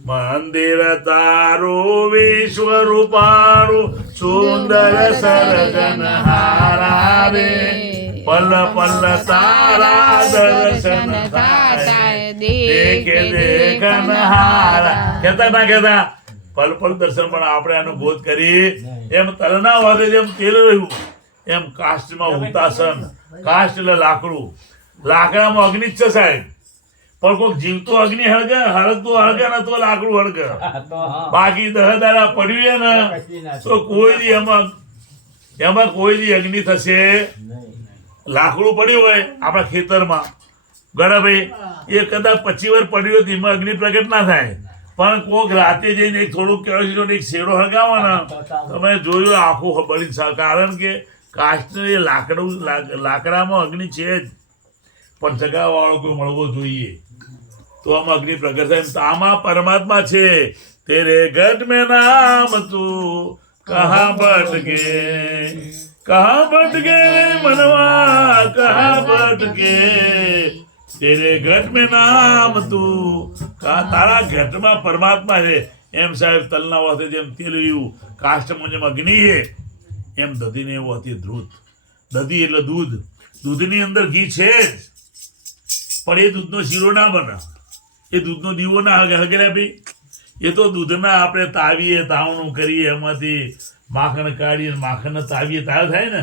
મંદિર તારું વિશ્વ રૂપારું સુંદર સર્જન હારા રે પલ પલ તારા દર્શન થાય દેખે દેખન હારા કહેતા ના કહેતા પલ પલ દર્શન પણ આપણે આનો બોધ કરી એમ તલના વાદે જેમ તેલ રહ્યું એમ કાષ્ટમાં હુતાસન કાષ્ટ એટલે લાકડું લાકડામાં અગ્નિ જ છે સાહેબ પણ કોઈક જીવતો અગ્નિ હળગે ને તો લાકડું હળગે બાકી દહદારા પડ્યું ને તો કોઈ એમાં કોઈ અગ્નિ થશે લાકડું પડ્યું હોય આપણા ખેતરમાં ગણાભાઈ એ કદાચ 25 વાર પડ્યું હોય એમાં અગ્નિ પ્રગટ ના થાય પણ કોઈક રાતે જઈને એક થોડુંક કેળો એક શેડો હળગાવો ને તમે જોયું આખું બળી કારણ કે કાષ્ટ એ લાકડામાં અગ્નિ છે જ પણ જગાવાળો કોઈ મળવો જોઈએ તો આમાં અગ્નિ પ્રગટ થાય આમાં પરમાત્મા છે તેરે ઘટ મેં નામ તું કહા ભટકે મનવા કહા ભટકે તેરે ઘટ મેં નામ તું તારા ઘટમાં પરમાત્મા છે એમ સાહેબ તલના વાતે જેમ તેલ રહ્યું કાષ્ટમાં જેમ અગ્નિ છે એમ દધીને એવું હતી ધ્રુત દધી એટલે દૂધની અંદર ઘી છે જ પણ એ દૂધનો શીરો ના બને એ દૂધનો દીવો ના હગેલા ભાઈ એ તો દૂધના આપણે તાવીએ તાવણું કરીએ એમાંથી માખણ કાઢીએ માખણને તાવીએ તાવ થાય ને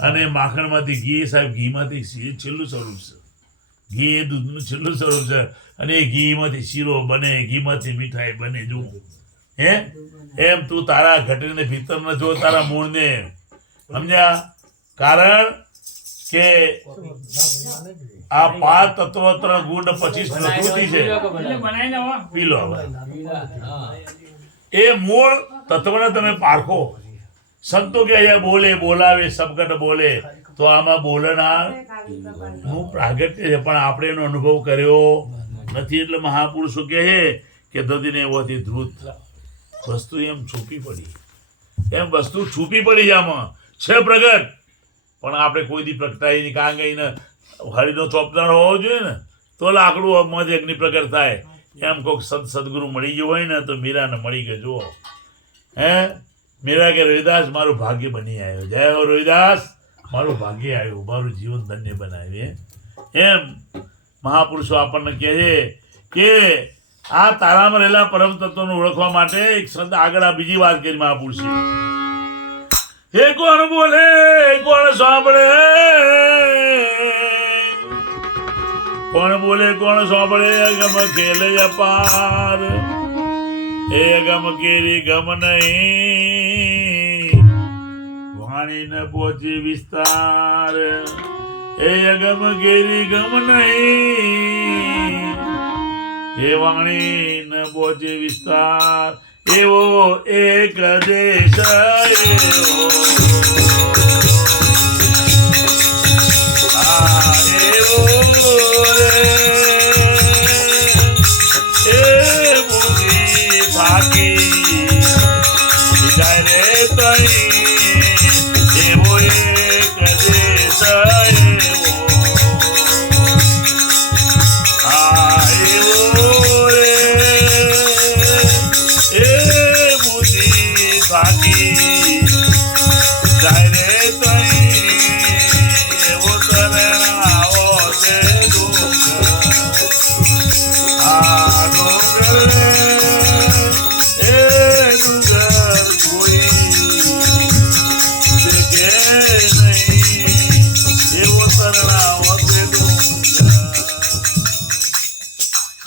અને માખણમાંથી ઘી સાહેબ ઘીમાંથી છેલ્લું સ્વરૂપ છે ઘી એ દૂધનું છેલ્લું સ્વરૂપ છે અને એ ઘીમાંથી શીરો બને ઘીમાંથી મીઠાઈ બને જો હે એમ તું તારા ઘટને ભીતરને જો તારા મૂળને સમજ્યા કારણ કે આ 5 તત્વ ગુણ 25 પ્રકૃતિ છે પીલો એ મૂળ તત્વને તમે પારખો સંતો કે અહીંયા બોલે બોલાવે સબકટ બોલે તો આમાં બોલનાર નું પ્રાગટ્ય છે પણ આપણે એનો અનુભવ કર્યો નથી એટલે મહાપુરુષો કહે કે દધીને એવોથી ધ્રુત વસ્તુ એમ છુપી પડી આમાં છે પ્રગટ પણ આપણે કોઈ દી પ્રગટાઈ નહીં કાં ગઈને હરિનો ચોપનાર હોવો જોઈએ ને તો લાકડું મજ અગ્નિ પ્રગટ થાય એમ કોઈક સદગુરુ મળી ગયો હોય ને તો મીરાને મળી ગયો જુઓ હે મીરા કે રોહિદાસ મારું ભાગ્ય બની આવ્યો જય હો રોહિદાસ મારું ભાગ્ય આવ્યું મારું જીવન ધન્ય બનાવ્યું એમ મહાપુરુષો આપણને કહે છે કે આ તારામાં રહેલા પરમ તત્વને ઓળખવા માટે એક શબ્દ આગળ આ બીજી વાત કરી મહાપુરુષે હે કોણ બોલે કોણ સાંભળે કોણ સાંભળે અગમ ખેલે અપાર એ અગમ કેરી ગમ નહીં વાણી ન પહોંચી વિસ્તાર એ અગમ કેરી ગમ નહીં એ વાણી ન પહોંચી વિસ્તાર એવો એક દેશ એવો રે એ બુદ્ધિ ભાગી જાય રે તઈ એવો એક દેશ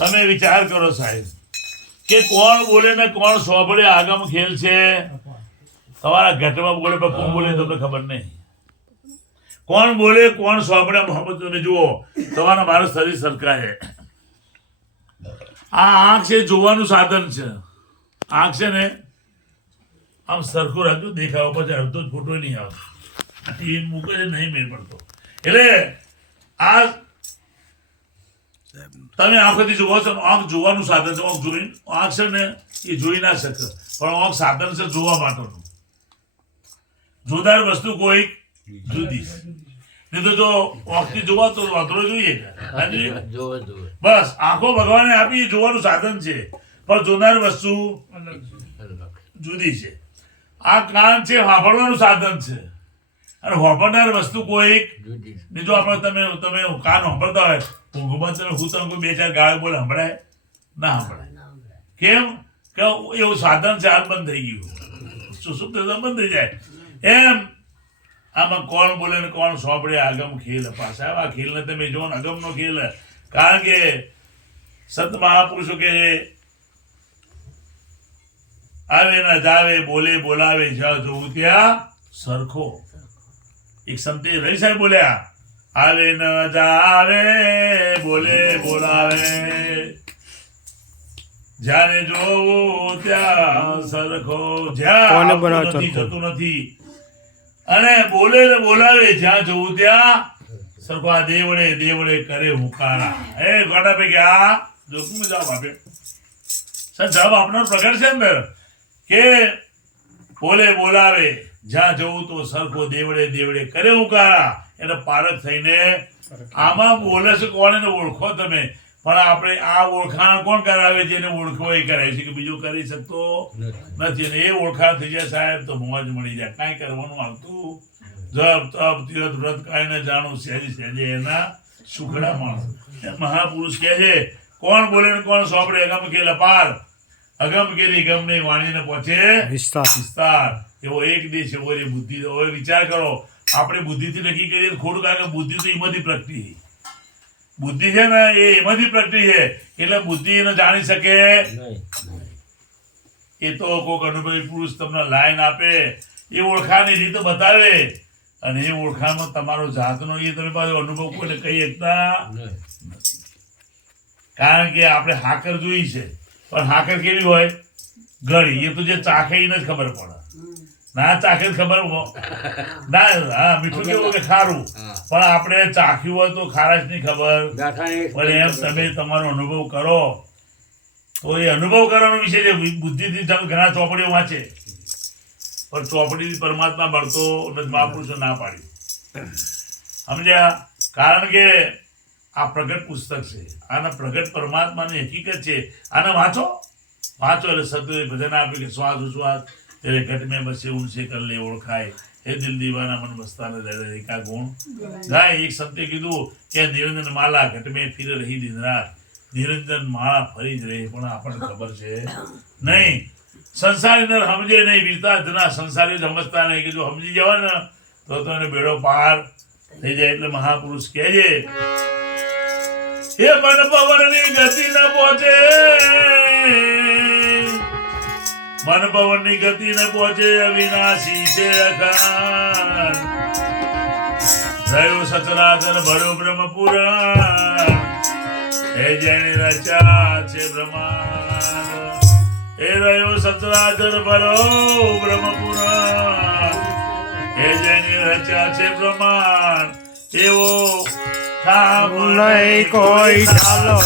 તમે વિચાર કરો સાહેબ કે કોણ બોલે ને કોણ સોંભળે આગમ ખેલ છે તમારા ઘટમાં બોલે પણ કોણ બોલે તમને ખબર નહીં કોણ બોલે કોણ સોંભળે મોહમ્મદ તમે જુઓ તમારા મારું શરીર સરખા છે આ આંખ છે જોવાનું સાધન છે આંખ છે ને આમ સરખું રાખજો, દેખાવ પછી અડધો જ ફોટો નહીં આવે, ટીવી મૂકે છે નહીં મેળ પડતો. એટલે આ તમે આંખોથી જોવો છો, આંખ જોવાનું સાધન છે. આંખ જોઈ, આંખ છે ને એ જોઈ ના શકે, પણ આંખ સાધન છે જોવા માટેનું. જોદાર વસ્તુ કોઈ જુદી છે. નહીં તો જો આંખથી જોવા તો વાંધો જોઈએ. બસ આંખો ભગવાને આપી જોવાનું સાધન છે, પણ જોનાર વસ્તુ જુદી છે. આ કાન છે સાંભળવાનું સાધન છે, અને સાંભળનાર વસ્તુ કોઈ નહીં. જો આપણે તમે કાન સાંભળતા હોય, ઊંઘમાં તમે હું તમે બે ચાર ગાળ બોલે સંભળાય ના સંભળાય? કેમ કે એવું સાધન છે, હાલ બંધ થઈ ગયું, સુસુપ્ત બંધ થઈ જાય. એમ આમાં કોણ બોલે ને કોણ સોંપડે, આગમ ખેલ. પાછા આ ખેલને તમે જો ને, અગમનો ખેલ. કારણ કે સંત મહાપુરુષો કે આવે ના જાવે, બોલે બોલાવે, જ્યાં જોવું ત્યાં સરખો. એક સંતે રવિ સાહેબ બોલ્યા, આવે ન જાવે, બોલે બોલાવે, જ્યારે જોવું ત્યાં સરખો. જ્યાં જતું નથી, અને બોલે ને બોલાવે, જ્યાં જોવું ત્યાં સરખો. આ દેવડે કરે હુંકારા. એ ગોડા પૈકી આ જોખમ જવાબ આપ્યો. સર જવાબ આપનાર પ્રગટ છે અંદર કે બોલે બોલાવે, જ્યાં જવું તો સરખો, દેવડે કરે હુંકારા. એટલે પારખ થઈને આમાં બોલે છે કોણ એને ઓળખો તમે, પણ આપણે આ ઓળખાણ કોણ કરાવે છે? એને ઓળખવો એ કરાવે છે, કે બીજું કરી શકતો નથી. અને એ ઓળખાણ થઈ જાય સાહેબ તો મોજ મળી જાય. કાંઈ કરવાનું આવતું જપ તપ તીરથ વ્રત કાંઈ ન જાણું, સહેજે એના સુખડા માણસ. મહાપુરુષ કહે છે કોણ બોલે ને કોણ સોંપડે, અગમ કે લપાર, અગમ કેરી ગમ નહીં, વાણીને પહોંચે વિસ્તાર. એવો એક દેશ એવો એ બુદ્ધિ. હવે વિચાર કરો, આપણે બુદ્ધિથી નક્કી કરીએ ખોટું, કારણ કે બુદ્ધિ તો એમાંથી પ્રગટી. બુદ્ધિ છે ને એ એમાંથી પ્રગટી છે, એટલે બુદ્ધિ એને જાણી શકે. એ તો કોઈક અનુભવી પુરુષ તમને લાઈન આપે, એ ઓળખાણની રીત બતાવે, અને એ ઓળખાણમાં તમારો જાતનો એ તમે પાછો અનુભવ કોઈને કહી શકતા નથી. કારણ કે આપણે હાકર જોઈ છે, પણ હાકર કેવી હોય? ગળી. એ તો જે ચાખે એને જ ખબર પડે. ના ચાખે ખબર ના, હા મીઠું કેવું કે ખારું, પણ આપણે ચાખ્યું હોય તો ખારાશ ની ખબર. પણ એમ તમે તમારો અનુભવ કરો તો એ અનુભવ કરવાનો વિષય છે. બુદ્ધિથી તમે ઘણા ચોપડીઓ વાંચે, પણ ચોપડી પરમાત્મા મળતો નથી. મહાપુરુષો ના પાડી, સમજ્યા? કારણ કે આ પ્રગટ પુસ્તક છે, આના પ્રગટ પરમાત્માની હકીકત છે. આને વાંચો એટલે સદુએ ભજન આપે કે શ્વાસ ઉશ્વાસ तेरे घट में बसे उनसे कर ले ओळखाय, हे दिल दीवाना मन मस्ताना रह का गुण गाय. एक संते कीधुं કે નિરંજન માલા ઘટ में फिर रही दिन रात. નિરંજન માળા ફરી જ રહી, પણ આપણને ખબર છે નહીં. સંસારી ને સમજે નહીં, વીરતા જના સંસારી સમજતા નહીં, કે જો સમજી જવા ને તો એને બેડો પાર થઈ જાય. એટલે મહાપુરુષ કહે છે એ મન પવનની ગતિ ન પહોંચે, મન પવનની ગતિ ન પહોંચે, અવિનાશી છે અખાન. રહ્યો સચરાચર ભળ્યો બ્રહ્મ પુરાણ, હે જેની રચા છે બ્રહ્માંડ. એ રહ્યો સચરાચર ભળ્યો બ્રહ્મ પુરાણ, હે જેની રચા છે બ્રહ્માંડ. એવો ઠામ નહીં કોઈ ચાલો,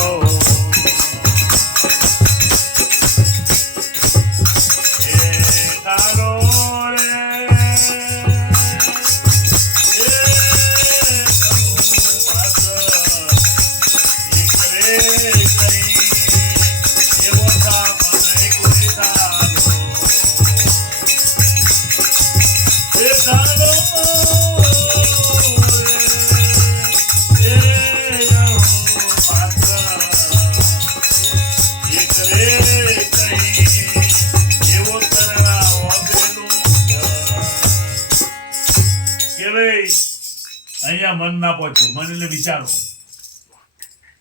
મન ના પહોંચો. મન એટલે વિચારો.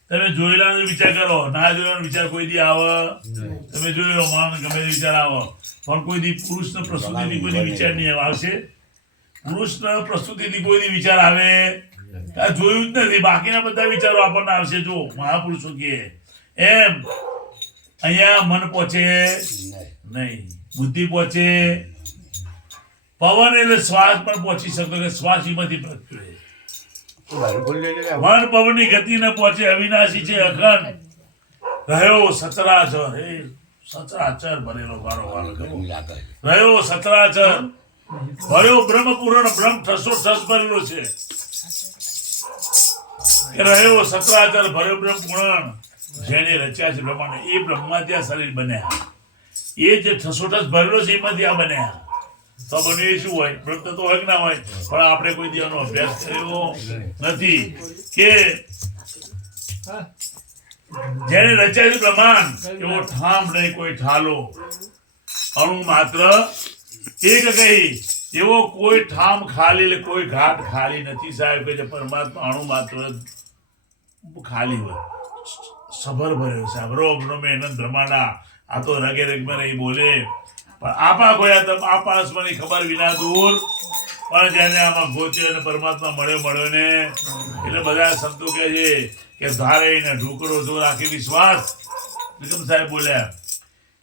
તમે જોયેલાનો વિચાર કરો, ના જોયેલાનો વિચાર કોઈ દી આવે? તમે જોઈ લો, મન ગમે વિચાર આવે, પણ કોઈ દી પુરુષને પ્રસ્તુતિથી કોઈ દી વિચાર નહીં આવશે. પુરુષને પ્રસ્તુતિથી કોઈ દી વિચાર આવે? જોયું જ નથી. બાકીના બધા વિચારો આપણને આવશે. જો મહાપુરુષો કહે એમ અહીંયા મન પહોંચે નહીં, બુદ્ધિ પહોંચે, પવન એટલે શ્વાસ પણ પહોંચી શકતો કે શ્વાસ એમાંથી પ્રગટે. મન પવનની ગતિ ન પહોંચે, અવિનાશી છે, અખંડ રહ્યો સચરાચર. એ સચરાચર ભરેલો વારંવાર રહ્યો સચરાચર ભર્યો બ્રહ્મ પૂર્ણ બ્રહ્મ ઠસો ભરેલો છે કે રહ્યો સચરાચર ભર્યો બ્રહ્મ પૂર્ણ જેને રચ્યા છે બ્રહ્માંડ, એ બ્રહ્માથી આ શરીર બન્યા. એ જે ઠસોઠસ ભરેલો છે એમાંથી આ બન્યા. તો બન્યું એ શું હોય? બ્રહ્મ તો હોય કે ના હોય, પણ આપણે કોઈ દિવસનો અભ્યાસ કર્યો નથી કે જેને રચ્યા છે બ્રહ્માંડ એવો ઠામ નહીં કોઈ ઠાલો, અણુ માત્ર એક કહી એવો કોઈ ઠામ ખાલી એટલે કોઈ ઘાટ ખાલી નથી સાહેબ કે જે પરમાત્મા અણુ માત્ર ખાલી હોય, સભર ભર્યો સાહેબ. રોમ રોમે નંદ બ્રહ્માંડા. આ તો રગે રગમાં નહીં બોલે, પણ આપા ગોયા તમ આપાસ મને ખબર વિના દૂર, પણ જેને આમાં ગોચ્યો અને પરમાત્મા મળ્યો ને એટલે બધા સંતો કહે છે કે ધારે ને ઢુકડો જો રાખે વિશ્વાસ. વિક્રમ સાહેબ બોલ્યા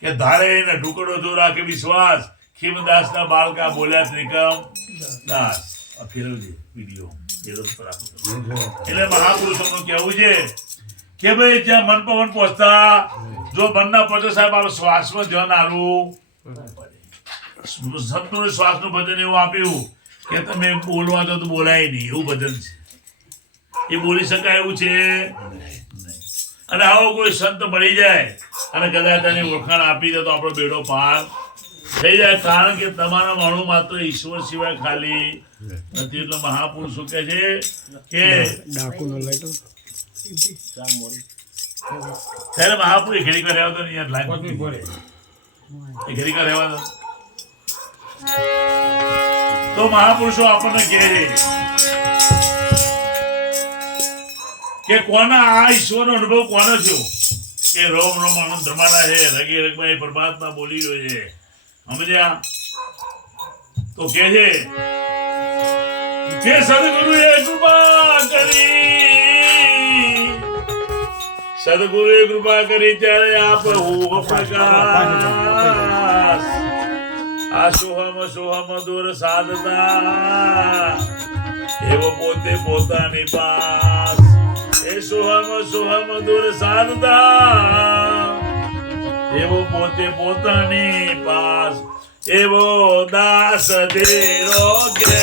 કે ધારે ને ઢુકડો જો રાખે વિશ્વાસ, ખીમદાસ ના બાળકા બોલ્યા ત્રિકમ દાસ. આ ફેરવજે વિડીયો એટલે મહાપુરુષોનું કહેવું છે કે ભાઈ જ્યાં મન પવન પહોંચતા જો મન ના પહોંચે સાહેબ આપણે શ્વાસમાં ધ્યાન આલું. સંતોએ શ્વાસનું ભજન એવું આપ્યું કે તમે બોલવા દો તો બોલાય નહીં, એવું ભજન છે. એ બોલી શકાય એવું છે. અને આવો કોઈ સંત મળી જાય અને કદાચ તેની ઓળખાણ આપી દે તો આપણો બેડો પાર થઈ જાય. કારણ કે તમારા માણું માત્ર ઈશ્વર સિવાય ખાલી નથી. એટલે મહાપુરુષો કહે છે કે ત્યારે મહાપુરુષ ઘડી કા રહેવા દો ને યાર, લાઈન એ ઘડી કા રહેવા દો. તો મહાપુરુષો આપણને કહે છે કે કોના આ ઈશ્વરનો અનુભવ કોનો થયો કે રોમ રોમ આનંદ બ્રહ્માંડા છે, રગે રગમાં એ પરમાત્મા બોલી રહ્યો છે. સમજ્યા? તો કે છે કે સદગુરુએ કૃપા કરી, સદગુરુએ કૃપા કરી ત્યારે આપ હું પ્રકાશ. આ સોહમ દૂર સાધતા એવો પોતે પોતાની પાસ. એ સોહમ દૂર સાધતા એવો પોતે પોતાની પાસ. એવો દાસ ધીરો કે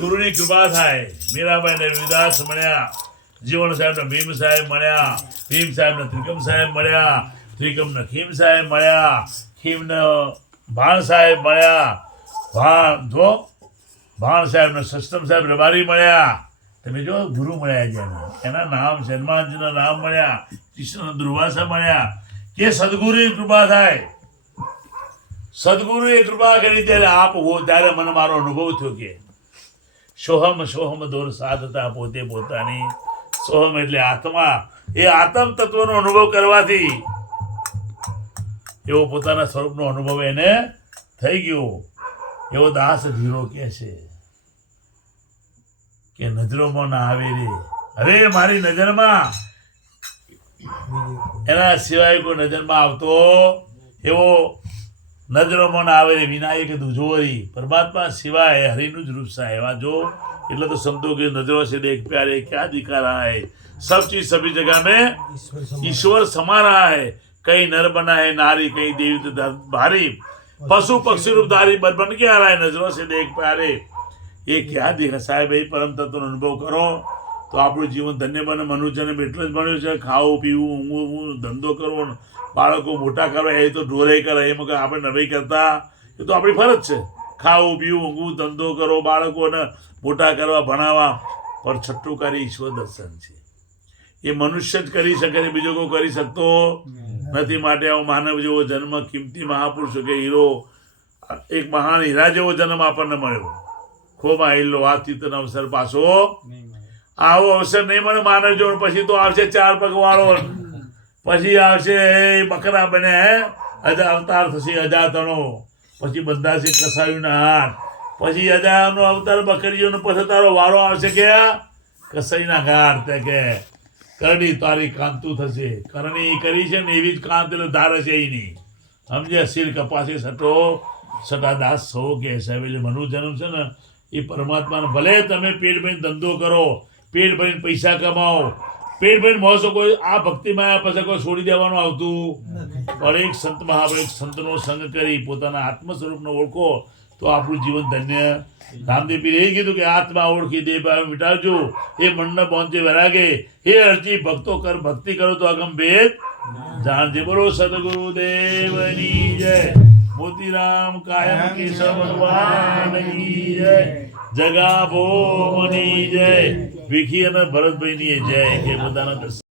ગુરુની કૃપા થાય. મીરાબાઈ ને રવિદાસ મળ્યા, જીવન સાહેબ ને ભીમ સાહેબ મળ્યા, ભીમ સાહેબ ને ત્રિકમ સાહેબ મળ્યા, ત્રિકમ ને ખીમ સાહેબ મળ્યા, ખીમ ને ભાણ સાહેબ મળ્યા, ભાણ સાહેબ ને સસ્તમ સાહેબ રબારી મળ્યા. તમે જો ગુરુ મળ્યા છે એના નામ છે, હનુમાનજીના નામ મળ્યા, કૃષ્ણ દુર્વાસા મળ્યા. કે સદગુરુની કૃપા થાય. સદગુરુએ કૃપા કરી ત્યારે આપ હો ત્યારે મને મારો અનુભવ થયો કે સોહમ દોર સાધતા પોતે પોતાની. સોહમ એટલે આત્મા, એ આત્મ તત્વનો અનુભવ કરવાથી એવો પોતાના સ્વરૂપનો અનુભવ એને થઈ ગયો. એવો દાસ ધીરો કે છે કે નજરોમાં ના આવે રે, હવે મારી નજરમાં એના સિવાય કોઈ નજરમાં આવતો એવો નજરોમાં ના આવે રે. વિનાયક દુજોરી પરમાત્મા સિવાય હરિનું જ રૂપ સાહેબ. આ જો એટલે તો સંતો કે નજરો से देख प्यारे क्या दिखा रहा है, सब चीज सभी जगह में ईश्वर समा रहा है. कहीं नर बना है नारी, कहीं देवी भारी, पशु पक्षी रूपधारी बन के आ रहा है. नजरों से देख प्यारे એ ક્યાં દેખાય સાહેબ? એ પરમ તત્વનો અનુભવ કરો તો આપણું જીવન ધન્ય બને. મનુષ્યને એટલું જ મળ્યું છે ખાવું પીવું ઊંઘવું ધંધો કરવો બાળકો મોટા કરવા એ તો ઢોરે કરે એમાં કંઈ આપણે નવી કરતા એ તો આપણી ફરજ છે. ખાવું પીવું ઊંઘવું ધંધો કરો બાળકોને મોટા કરવા ભણાવવા. પણ છઠ્ઠું કાર્ય ઈશ્વર દર્શન છે. એ મનુષ્ય જ કરી શકે છે, બીજો કોઈ કરી શકતો નથી. માટે આવો માનવ જેવો જન્મ કિંમતી મહાપુરુષો કે હીરો એક મહાન હીરા જેવો જન્મ આપણને મળ્યો. ખોમાં હિલ્લો આ ચિત્તનો અવસર પાછો આવો અવસર નહીં મળે માનવ જેવો. પછી તો આવશે 4 પગ વાળો, પછી આવશે બકરા બને અવતાર થશે અજાતનો, પછી બંધાશે કસાઈના હાથ, પછી અજાનો અવતાર બકરીઓનો, પછી તારો વારો આવશે કે કસાઈના ઘાટ. તે કે કરણી તારી કાંતું થશે. કરણી કરી છે ને એવી જ કાંત એટલે ધારે છે એ નહીં સમજે. શિર કપાસે સટો સટાદાસ સૌ કે સાહેબ એટલે મનુ જન્મ છે ને એ પરમાત્માને ભલે તમે પેટ ભરીને ધંધો કરો, પેટ ભરીને પૈસા કમાઓ, પેટ ભરીને મોસો, કોઈ આ ભક્તિમાં પછી કોઈ છોડી દેવાનું આવતું. પણ એક સંત મહાભાઈ સંતનો સંગ કરી પોતાના આત્મ સ્વરૂપને ઓળખો તો આપણું જીવન ધન્ય. રામદેવ પીરે એ કીધું કે આત્મા ઓળખી દેહ ભાવ મિટાવજો, એ મનને પહોંચે વૈરાગે, હે અરજી ભક્તો કર ભક્તિ કરો તો અગમ ભેદ જાણજે. બોલો સદગુરુ દેવની જય. મોતીરામ કાયમ કેશવ ભગવાનની જય. જગા ભોમની જય. વિખી અને ભરતભાઈની જય કે પોતાના દર્શન